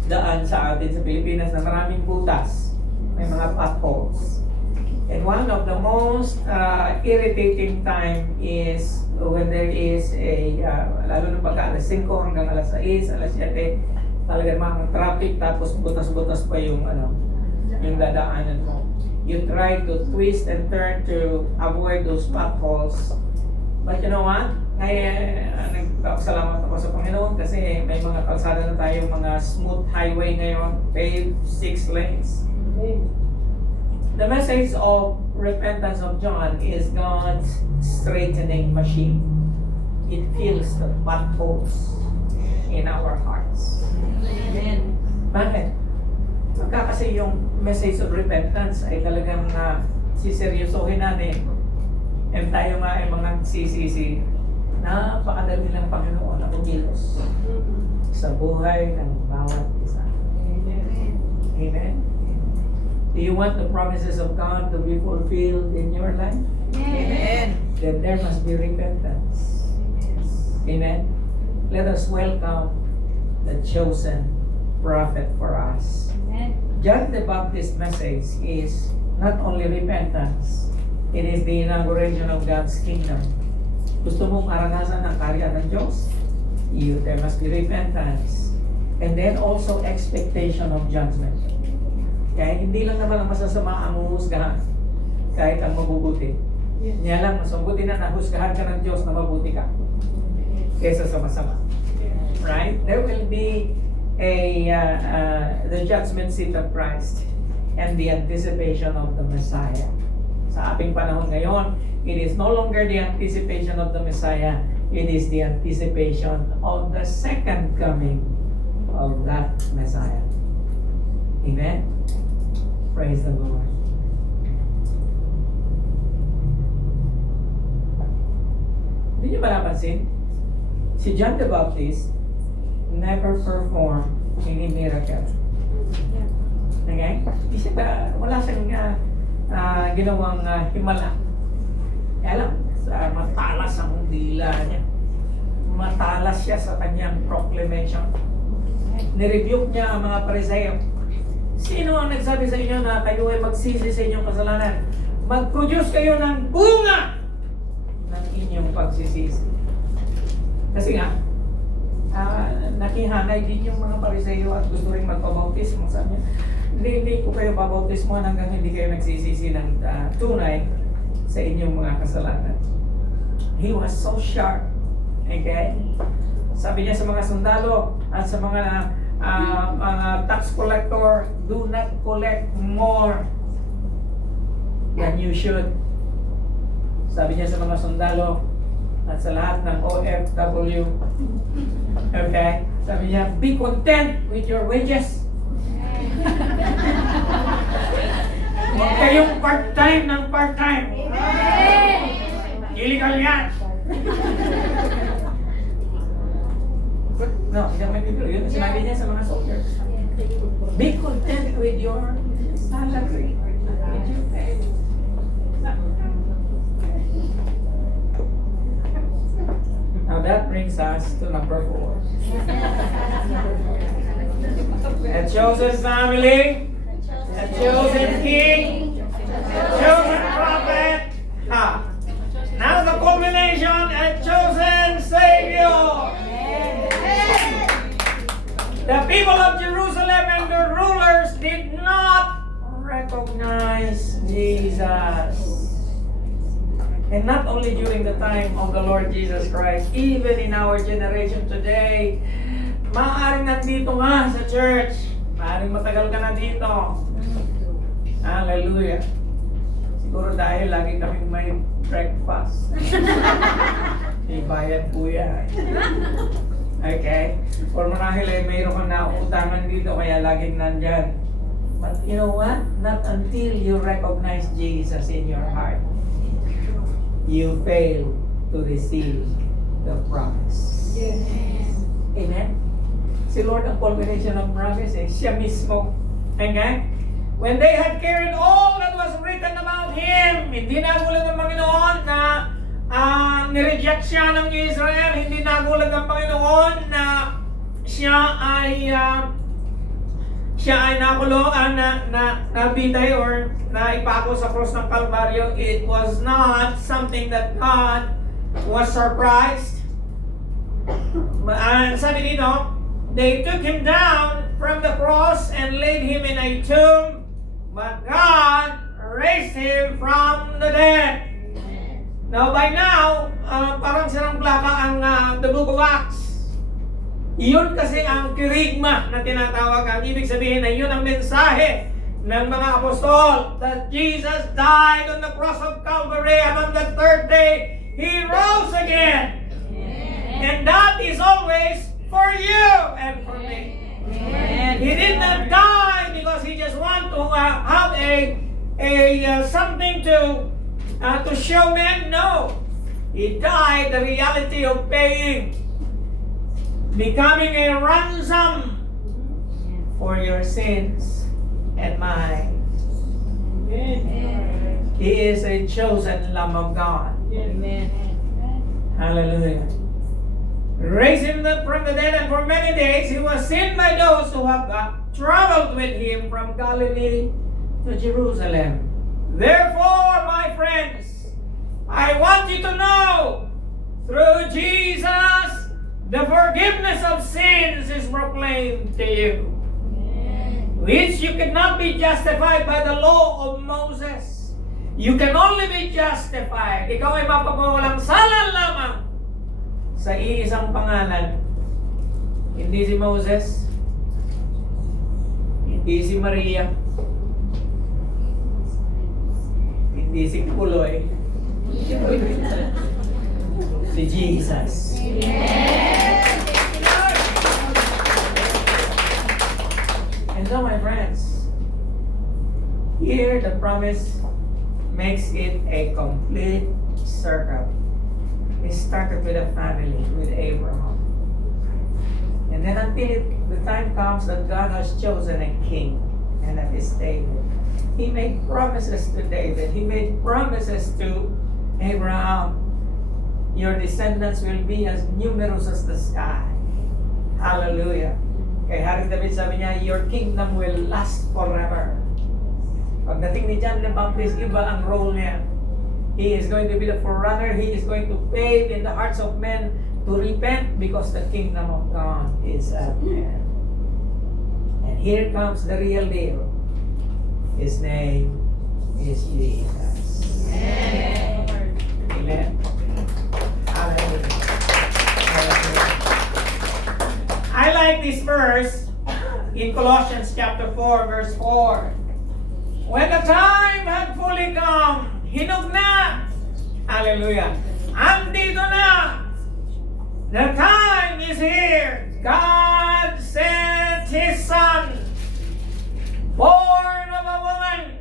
daan sa atin sa Pilipinas na maraming butas. May mga potholes. And one of the most irritating time is when there is a, lalo na pagka alas 5 hanggang alas 6, alas 7, talagang mga traffic, tapos butas-butas pa yung, yung dadaanan mo. You try to twist and turn to avoid those potholes. But you know what? Nagpapasalamat ako sa Panginoon kasi may mga kalsada na tayo, mga smooth highway ngayon, paved 6 lanes. The message of repentance of John is God's straightening machine. It fills the potholes in our hearts. Amen. Bakit? Pagka kasi yung message of repentance ay talagang siseryosohin natin, and tayo nga ay mga sisisi, napakadali lang Panginoon ang umilos sa buhay ng bawat isa. Amen? Do you want the promises of God to be fulfilled in your life? Amen. Then there must be repentance. Amen? Let us welcome the chosen prophet for us. Amen. John the Baptist's message is not only repentance, it is the inauguration of God's kingdom. Gusto mong maranasan ang kaharian ng Diyos? There must be repentance. And then also expectation of judgment. Kaya hindi lang naman ang masasama ang huhusgahan, kahit ang mabubuti. Niya lang, mas mabuti na nahusgahan ka ng Diyos na mabuti ka kesa sa masama. Right? There will be the judgment seat of Christ and the anticipation of the Messiah. Sa ating panahon ngayon, it is no longer the anticipation of the Messiah, it is the anticipation of the second coming of that Messiah. Amen? Praise the Lord. Hindi niyo ba napansin? Si John the Baptist never performed any miracle. Okay? Wala siyang ginawang himala. Kaya lang, matalas ang dila niya. Matalas siya sa kanyang proclamation. Nirebuke niya ang mga Pariseo. Sino ang nagsabi sa inyo na kayo ay magsisi sa inyong kasalanan? Mag-produce kayo ng bunga ng inyong pagsisisi. Kasi nga, nakihangay din yung mga Pariseo at gusto rin magpabautismo. Sabi niya, hindi ko kayo babautismo hanggang hindi kayo nagsisisi ng tunay sa inyong mga kasalanan. He was so sharp. Okay? Sabi niya sa mga sundalo at sa mga tax collector, do not collect more than you should. Sabi niya sa mga sundalo at sa lahat ng OFW. Okay? Sabi niya, be content with your wages. Huwag kayong part-time ng part-time. Illegal yan. No, hindi ako may bibiro. Yun ang sinabi niya sa mga soldiers. Be content with your salary. With your pay. Now that brings us to number 4. A chosen family, a chosen king, a chosen prophet. Now the culmination, a chosen Savior. The people of Jerusalem and the rulers did not recognize Jesus. And not only during the time of the Lord Jesus Christ, even in our generation today, maaaring nandito nga sa church, maaaring matagal ka na dito. Hallelujah. Siguro dahil lagi kaming may breakfast. May bayad po yan. Okay? Or marahil ay mayroon kang nauutangan dito kaya laging nandyan. But you know what? Not until you recognize Jesus in your heart, you fail to receive the promise. Yes. Amen? Si Lord ang culmination ng promise siya mismo. Okay? When they had carried all that was written about Him, hindi nagulat ng Panginoon na nireject siya ng Israel, hindi nagulat ng Panginoon na siya ay nakulong, nabitay or naipako sa cross ng Kalbaryo. It was not something that God was surprised. Sabi dito, they took Him down from the cross and laid Him in a tomb, but God raised Him from the dead. Now by now, parang silang plaka ang the book of Acts. Iyon kasi ang kirigma na tinatawag. Ang ibig sabihin na yun ang mensahe ng mga apostol, that Jesus died on the cross of Calvary and on the third day, He rose again. And that is always for you and for me. He did not die because He just want to have something to show men. No. He died the reality of paying, becoming a ransom for your sins and mine. He is a chosen Lamb of God. Amen. Hallelujah. Raised Him from the dead, and for many days He was seen by those who have traveled with Him from Galilee to Jerusalem. Therefore, my friends, I want you to know, through Jesus, the forgiveness of sins is proclaimed to you, which you cannot be justified by the law of Moses. You can only be justified. Ikaw ay mapapawalang sala lamang sa iisang pangalan. Hindi si Moses, hindi si Maria, hindi si Kuloy, si Jesus. And so, my friends, here the promise makes it a complete circle. It started with a family, with Abraham. And then until the time comes that God has chosen a king and at His table. He made promises to David. He made promises to Abraham. Your descendants will be as numerous as the sky. Hallelujah. Kay Haring David sabi niya, your kingdom will last forever. Pagdating ni John the Baptist, iba ang role niya. He is going to be the forerunner. He is going to pave in the hearts of men to repent because the kingdom of God is at hand. And here comes the real deal. His name is Jesus. Amen. Amen. Hallelujah. Hallelujah. I like this verse in Colossians chapter 4, verse 4. When the time had fully come, hinog na. Hallelujah. Andito na. The time is here. God sent His Son, born of a woman,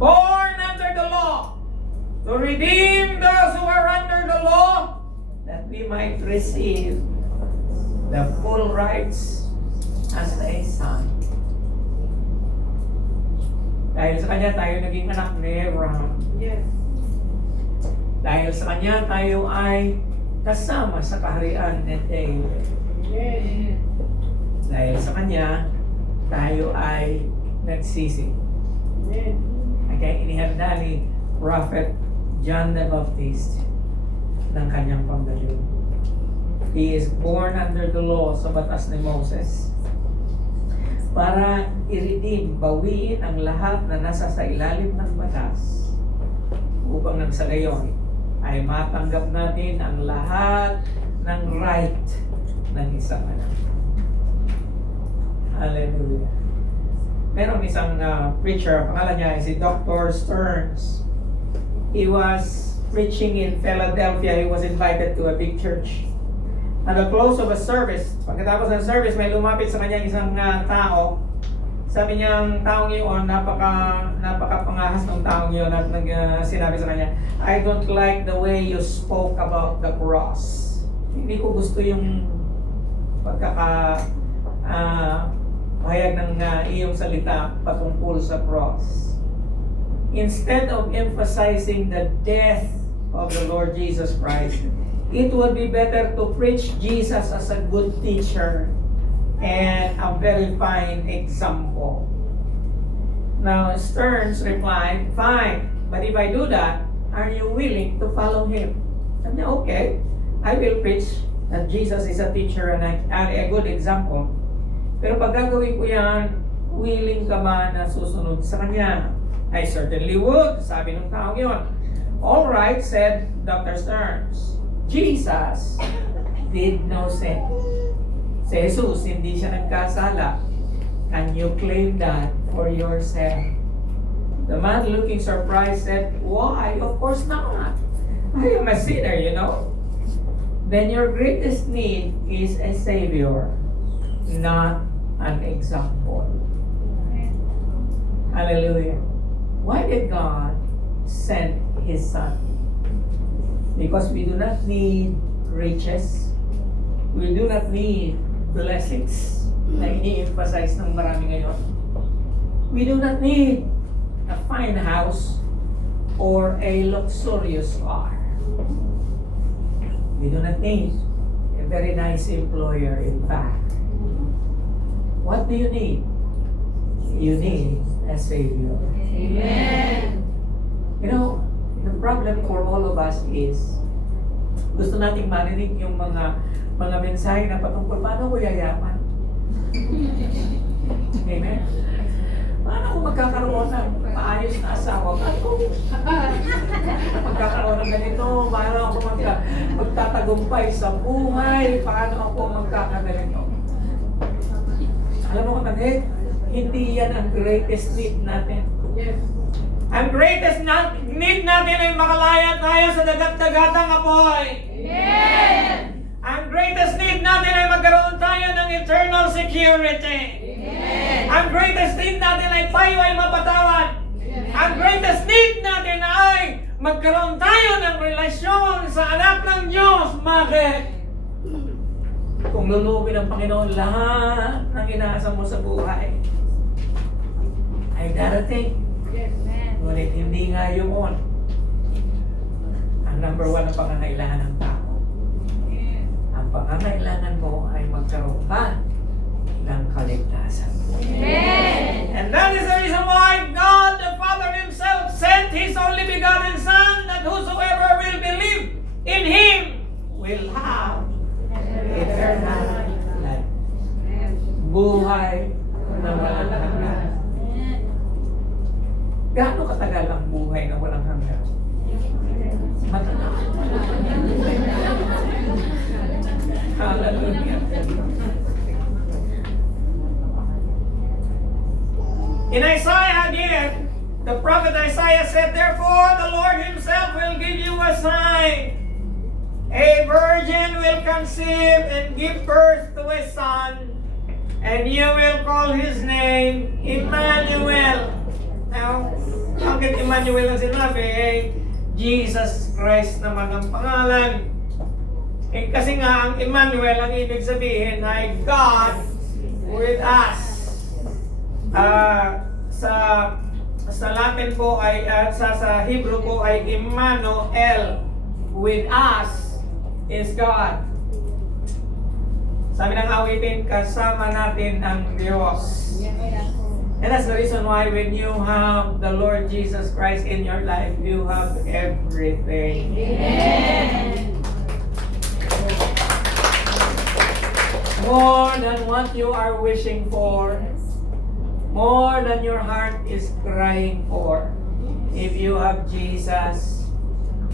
born under the law, to redeem those who are under the law, that we might receive the full rights as a son. Dahil sa Kanya tayo naging anak ni Abraham. Yes. Dahil sa Kanya tayo ay kasama sa kaharian ni David. Yes. Dahil sa Kanya tayo ay nagsisi. Yes. Kaya inihanda ni Prophet John the Baptist ng kanyang panggaling. He is born under the law sa batas ni Moses para i-redeem, bawiin ang lahat na nasa sa ilalim ng batas upang nang sa gayon ay matanggap natin ang lahat ng right ng isang anak. Hallelujah. Meron isang preacher, pangalan niya ay si Dr. Stearns. He was preaching in Philadelphia. He was invited to a big church. At the close of a service, pagkatapos ng service, may lumapit sa kanya isang tao. Sabi niya, ang taong iyon, napaka-pangahas ng taong iyon at sinabi sa kanya, I don't like the way you spoke about the cross. Hindi ko gusto yung pahayag ng iyong salita patungkol sa cross. Instead of emphasizing the death of the Lord Jesus Christ, it would be better to preach Jesus as a good teacher and a very fine example. Now, Stearns replied, fine, but if I do that, are you willing to follow Him? Sabi niya, okay, I will preach that Jesus is a teacher and a good example. Pero pag gagawin ko yan, willing ka ba na susunod sa Kanya? I certainly would, sabi ng taong yun. All right, said Dr. Stearns. Jesus did no sin. Si Jesus, hindi siya nagkasala. Can you claim that for yourself? The man looking surprised said, why? Of course not. I am a sinner, you know. Then your greatest need is a Savior, not an example. Hallelujah. Why did God send His Son? Because we do not need riches. We do not need blessings na ini-emphasize ng marami ngayon. We do not need a fine house or a luxurious car. We do not need a very nice employer, in fact. What do you need? You need a Savior. Amen. You know, the problem for all of us is gusto nating marinig yung mga mensahe na patungkol paano ko yayaman. Amen. Paano ko magkakaroon ng maayos na asawa? Paano ko magkakaroon ng ganito? Paano ako magtatagumpay sa buhay? Paano ako magkakaganito? Alam mo kapatid, hindi yan ang greatest need natin. Yes. Ang greatest need natin ay makalaya tayo sa dagat-dagatang apoy. Amen. Ang greatest need natin ay magkaroon tayo ng eternal security. Amen. Ang greatest need natin ay tayo ay mapatawad. Ang greatest need natin ay magkaroon tayo ng relasyon sa anak ng Diyos. Bakit? Kung lulubin ng Panginoon lahat ng inaasam mo sa buhay, ay darating. Yes, man. Ngunit hindi nga yun ang number one na pangangailangan ng tao. Yes. Ang pangangailangan mo ay magkaroon ka ng kaligtasan. Amen. And that is the reason why God the Father Himself sent His only begotten Son, that whosoever will believe in Him will have eternal life. Buhay na walang hanggan. Gaano katagal ang buhay na walang hanggan? Matagal. Hallelujah. In Isaiah again, the prophet Isaiah said, therefore the Lord Himself will give you a sign. A virgin will conceive and give birth to a son, and you will call his name Emmanuel. Now, bakit Emmanuel ang sinabi? Jesus Christ naman ang pangalan. Kasi nga, ang Emmanuel, ang ibig sabihin ay God with us. Sa Latin po ay sa Hebrew po ay Emmanuel, with us is God. Sabi ng awitin, kasama natin ang Diyos. And that's the reason why when you have the Lord Jesus Christ in your life, you have everything. Amen. More than what you are wishing for, more than your heart is crying for. If you have Jesus,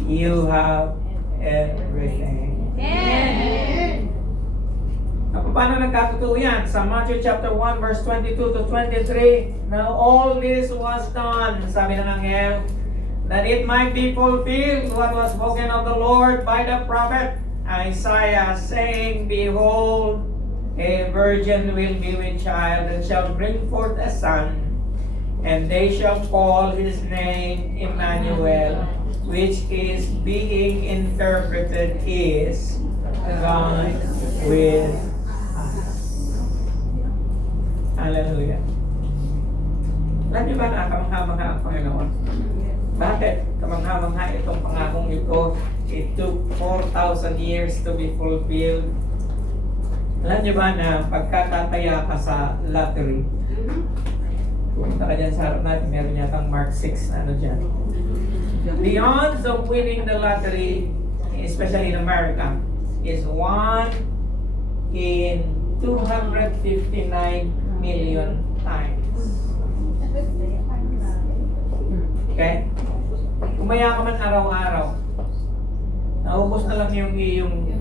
you have everything. Amen. Paano nagkatotoo yan? Sa Matthew chapter 1 verse 22 to 23, now all this was done, sabi ng anghel, that it might be fulfilled what was spoken of the Lord by the prophet Isaiah, saying, behold, a virgin will be with child and shall bring forth a son, and they shall call his name Emmanuel, which is being interpreted is God with us. Hallelujah. Alam niyo ba na kamangha-mangha ang Panginoon? Bakit kamangha-mangha itong pangakong ito? It took 4,000 years to be fulfilled. Alam niyo ba na pagkatataya ka sa lottery, pumunta ka dyan sa harap natin, meron yatang Mark 6 na ano dyan. The odds of winning the lottery, especially in America, is 1 in 259 million times. Okay? Kumaya ka man araw-araw, naubos na lang yung iyong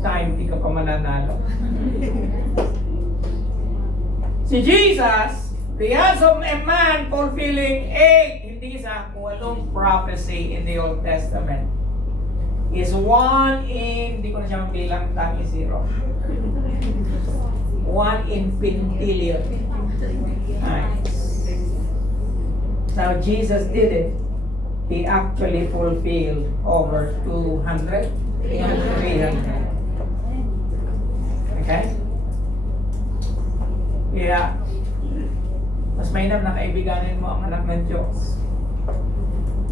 time, di ka pa mananalo. Si Jesus, the odds of a man fulfilling 8, hindi isa, 8 prophecy in the Old Testament is 1 in, hindi ko na siya mabilang, tami 0. 1 in quintillion times. Now Jesus did it. He actually fulfilled over 200, 300. Okay? Yeah. Mas mainam na kaibiganin mo ang anak ng Diyos.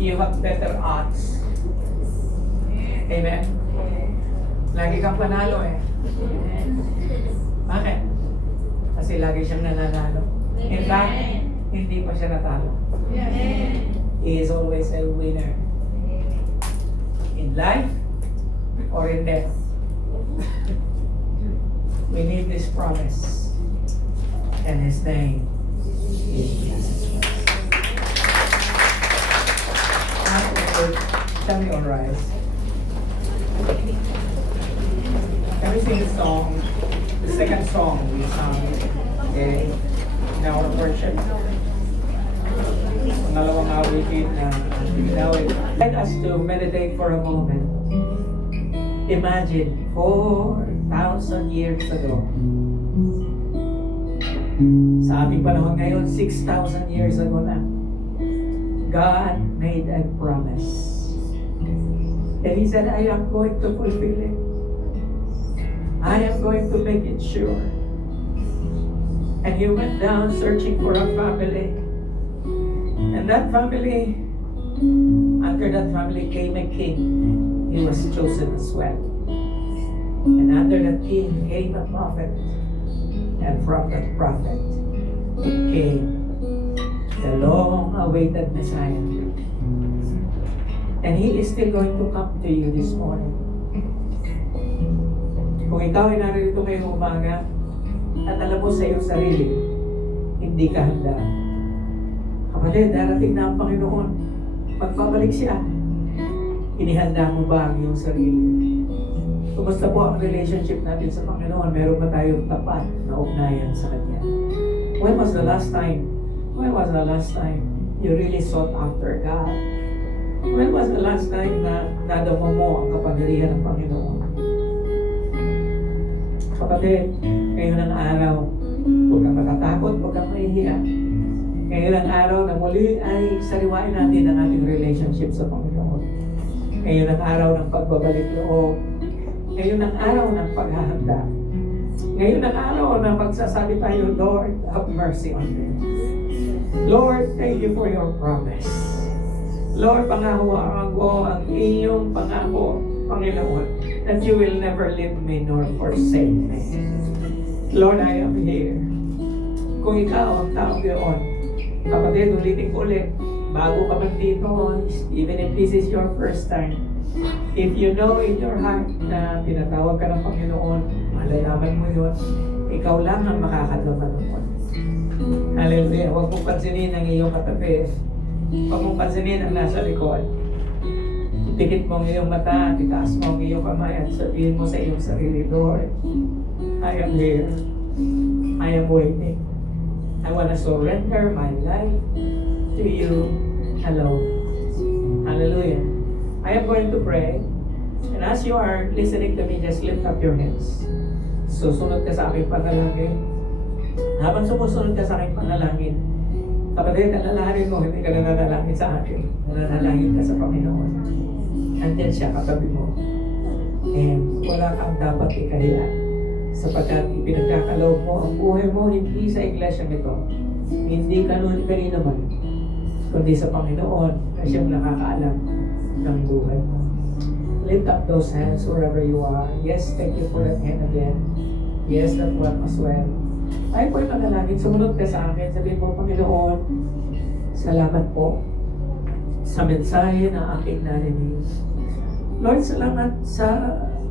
You have better odds. Amen? Lagi kang panalo eh. Bakit? Kasi lagi siyang nananalo. In fact, hindi pa siya natalo. He is always a winner. In life or in death. We need this promise. And His name is Jesus Christ. Shall we all rise? Can we sing the song, the second song we sung in our worship? Pangalawang awitin na ginawin. Let us to meditate for a moment. Imagine 4,000 years ago. Sa ating panahon ngayon, 6,000 years ago na. God made a promise. And He said, I am going to fulfill it. I am going to make it sure. And He went down searching for a family. And that family, under that family came a king. He was chosen as well. And under that king came a prophet. And from that prophet came the long-awaited Messiah. And He is still going to come to you this morning. Kung ikaw ay narito ngayong umaga at alam mo sa iyong sarili, hindi ka handa. Kapatid, darating na ang Panginoon. Magpapalik siya. Inihanda mo ba ang iyong sarili? Kumusta po ang relationship natin sa Panginoon? Meron ba tayong tapat na ugnayan sa Kanya? When was the last time you really sought after God? When was the last time na nadamo mo ang kapangyarihan ng Panginoon? Kapatid, ngayon ang araw, huwag kang matatakot, huwag kang mahihiya. Ngayon ang araw na muli ay sariwain natin ang ating relationship sa Panginoon. Ngayon ang araw ng pagbabalik loob. Ngayon ang araw ng paghahanda. Ngayon ang araw na magsasabi tayo, Lord, have mercy on me. Lord, thank you for your promise. Lord, pangahawaan ko ang iyong pangako, Panginoon, that you will never leave me nor forsake me. Lord, I am here. Kung ikaw ang tao yun, kapatid, ulitin ko ulit, bago ka man dito, even if this is your first time, if you know in your heart na tinatawag ka ng Panginoon, malalaman mo yun, ikaw lang ang makakalaman nun. Hallelujah. Huwag mong pansinin ang iyong katabi. Huwag mong pansinin ang nasa likod. Tikit mo ang iyong mata, titaas mo ang iyong kamay at sabihin mo sa iyong sarili, Lord, I am here. I am waiting. I want to surrender my life to you alone. Hallelujah. I am going to pray. And as you are listening to me, just lift up your hands. Susunod ka sa aking panalangin. Habang sumusunod ka sa aking panalangin, kapatid, alalahanin mo, hindi ka nananalangin sa akin. Nananalangin ka sa Panginoon. Andiyan siya katabi mo. And wala kang dapat ikahiya. Sapagkat ipinagkakaloob mo ang buhay mo hindi sa iglesia nito. Hindi kanino man, kundi sa Panginoon na siyang nakakaalam ng buhay mo. Lift up those hands wherever you are. Yes, thank you for that hand again. Yes, that one as well. Ay po'y manalangin, sumunod ka sa akin. Sabihin mo, Panginoon, salamat po sa mensahe na aking narinig. Lord, salamat sa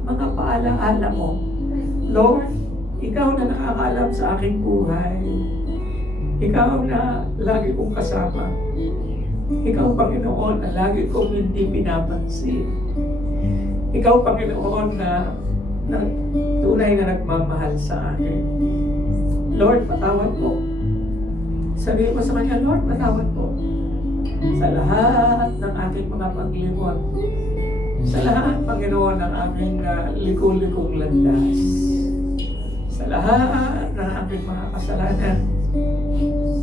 mga paalaala mo. Lord, ikaw na nakakaalam sa aking buhay. Ikaw na lagi kong kasama. Ikaw, Panginoon, na lagi kong hindi pinapansin. Ikaw, Panginoon, na tunay na nagmamahal sa akin. Lord, patawad po. Sabihin mo sa Kanya, Lord, patawad po. Sa lahat ng aking mga paglimot. Sa lahat, Panginoon, ng aking liko-likong landas. Sa lahat ng aking mga kasalanan.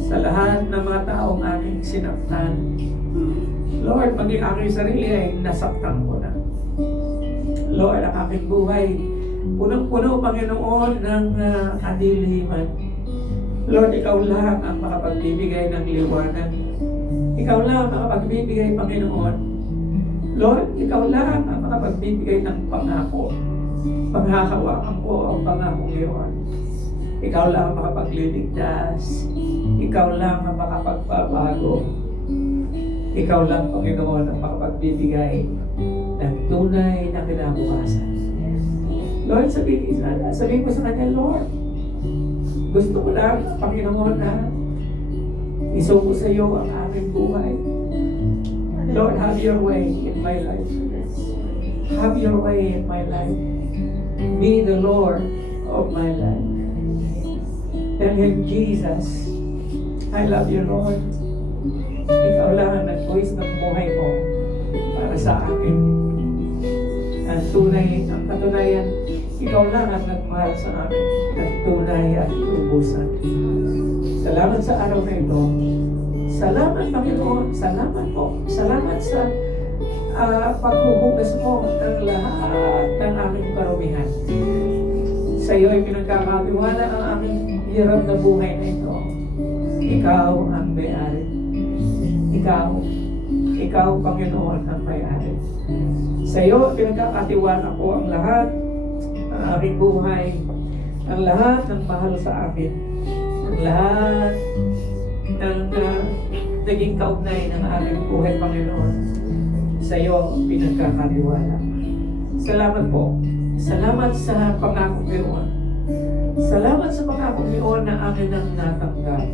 Sa lahat ng mga taong aking sinaktan. Lord, maging aking sarili ay nasaktan ko na. Lord, ang aking buhay, punong-puno, Panginoon, ng kadiliman. Lord, ikaw lang ang makapagbibigay ng liwanag. Ikaw lang ang makapagbibigay, Panginoon. Lord, ikaw lang ang makapagbibigay ng pangako. Panghahawakan ko ang pangako ngayon. Ikaw lang ang makapagliligtas. Ikaw lang ang makapagbabago. Ikaw lang, Panginoon, ang makapagbibigay ng tunay na kinabukasan. Lord, sabihin ko sa Kanya, Lord, gusto ko lang, Panginoon, na isuko sa iyo ang aking buhay. Lord, have your way in my life. Have your way in my life. Be the Lord of my life. Tell Him, Jesus, I love you, Lord. Ikaw lang ang nag-voice ng buhay mo para sa akin. Ang tunay, ang katunayan, ikaw lang ang nagmahal sa akin. Ang tunay at tubusan. Salamat sa araw na ito. Salamat, Panginoon. Salamat po. Salamat sa paghuhugas mo ng lahat ng aking karumihan. Sa iyo ay pinagkakatiwala ang aking hirap na buhay na ito. Ikaw ang may-ari. Ikaw, Panginoon, ang may-ari. Sa iyo, pinagkakatiwala ko ang lahat ng aking buhay, ang lahat ng mahal sa akin, ang lahat ng naging kaugnay ng aking buhay, Panginoon. Sa iyo, pinagkakatiwala. Salamat po. Salamat sa pangakong iyon. Salamat sa pangakong iyon na akin ang natanggap.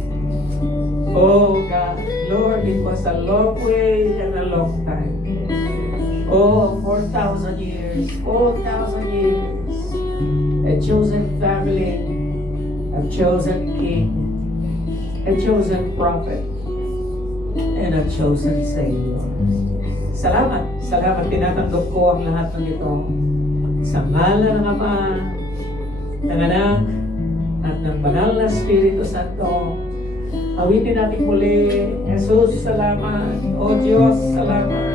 Oh God, Lord, it was a long way and a long time. Oh, 4,000 years, 4,000 years. A chosen family, a chosen king, a chosen prophet, and a chosen Savior. Salamat, salamat. Tinatanggap ko ang lahat ng ito. Sa ngalan ng Ama, ng Anak, at ng Banal na Espiritu Santo. Awitin natin muli. Jesus, salamat. O Diyos, salamat.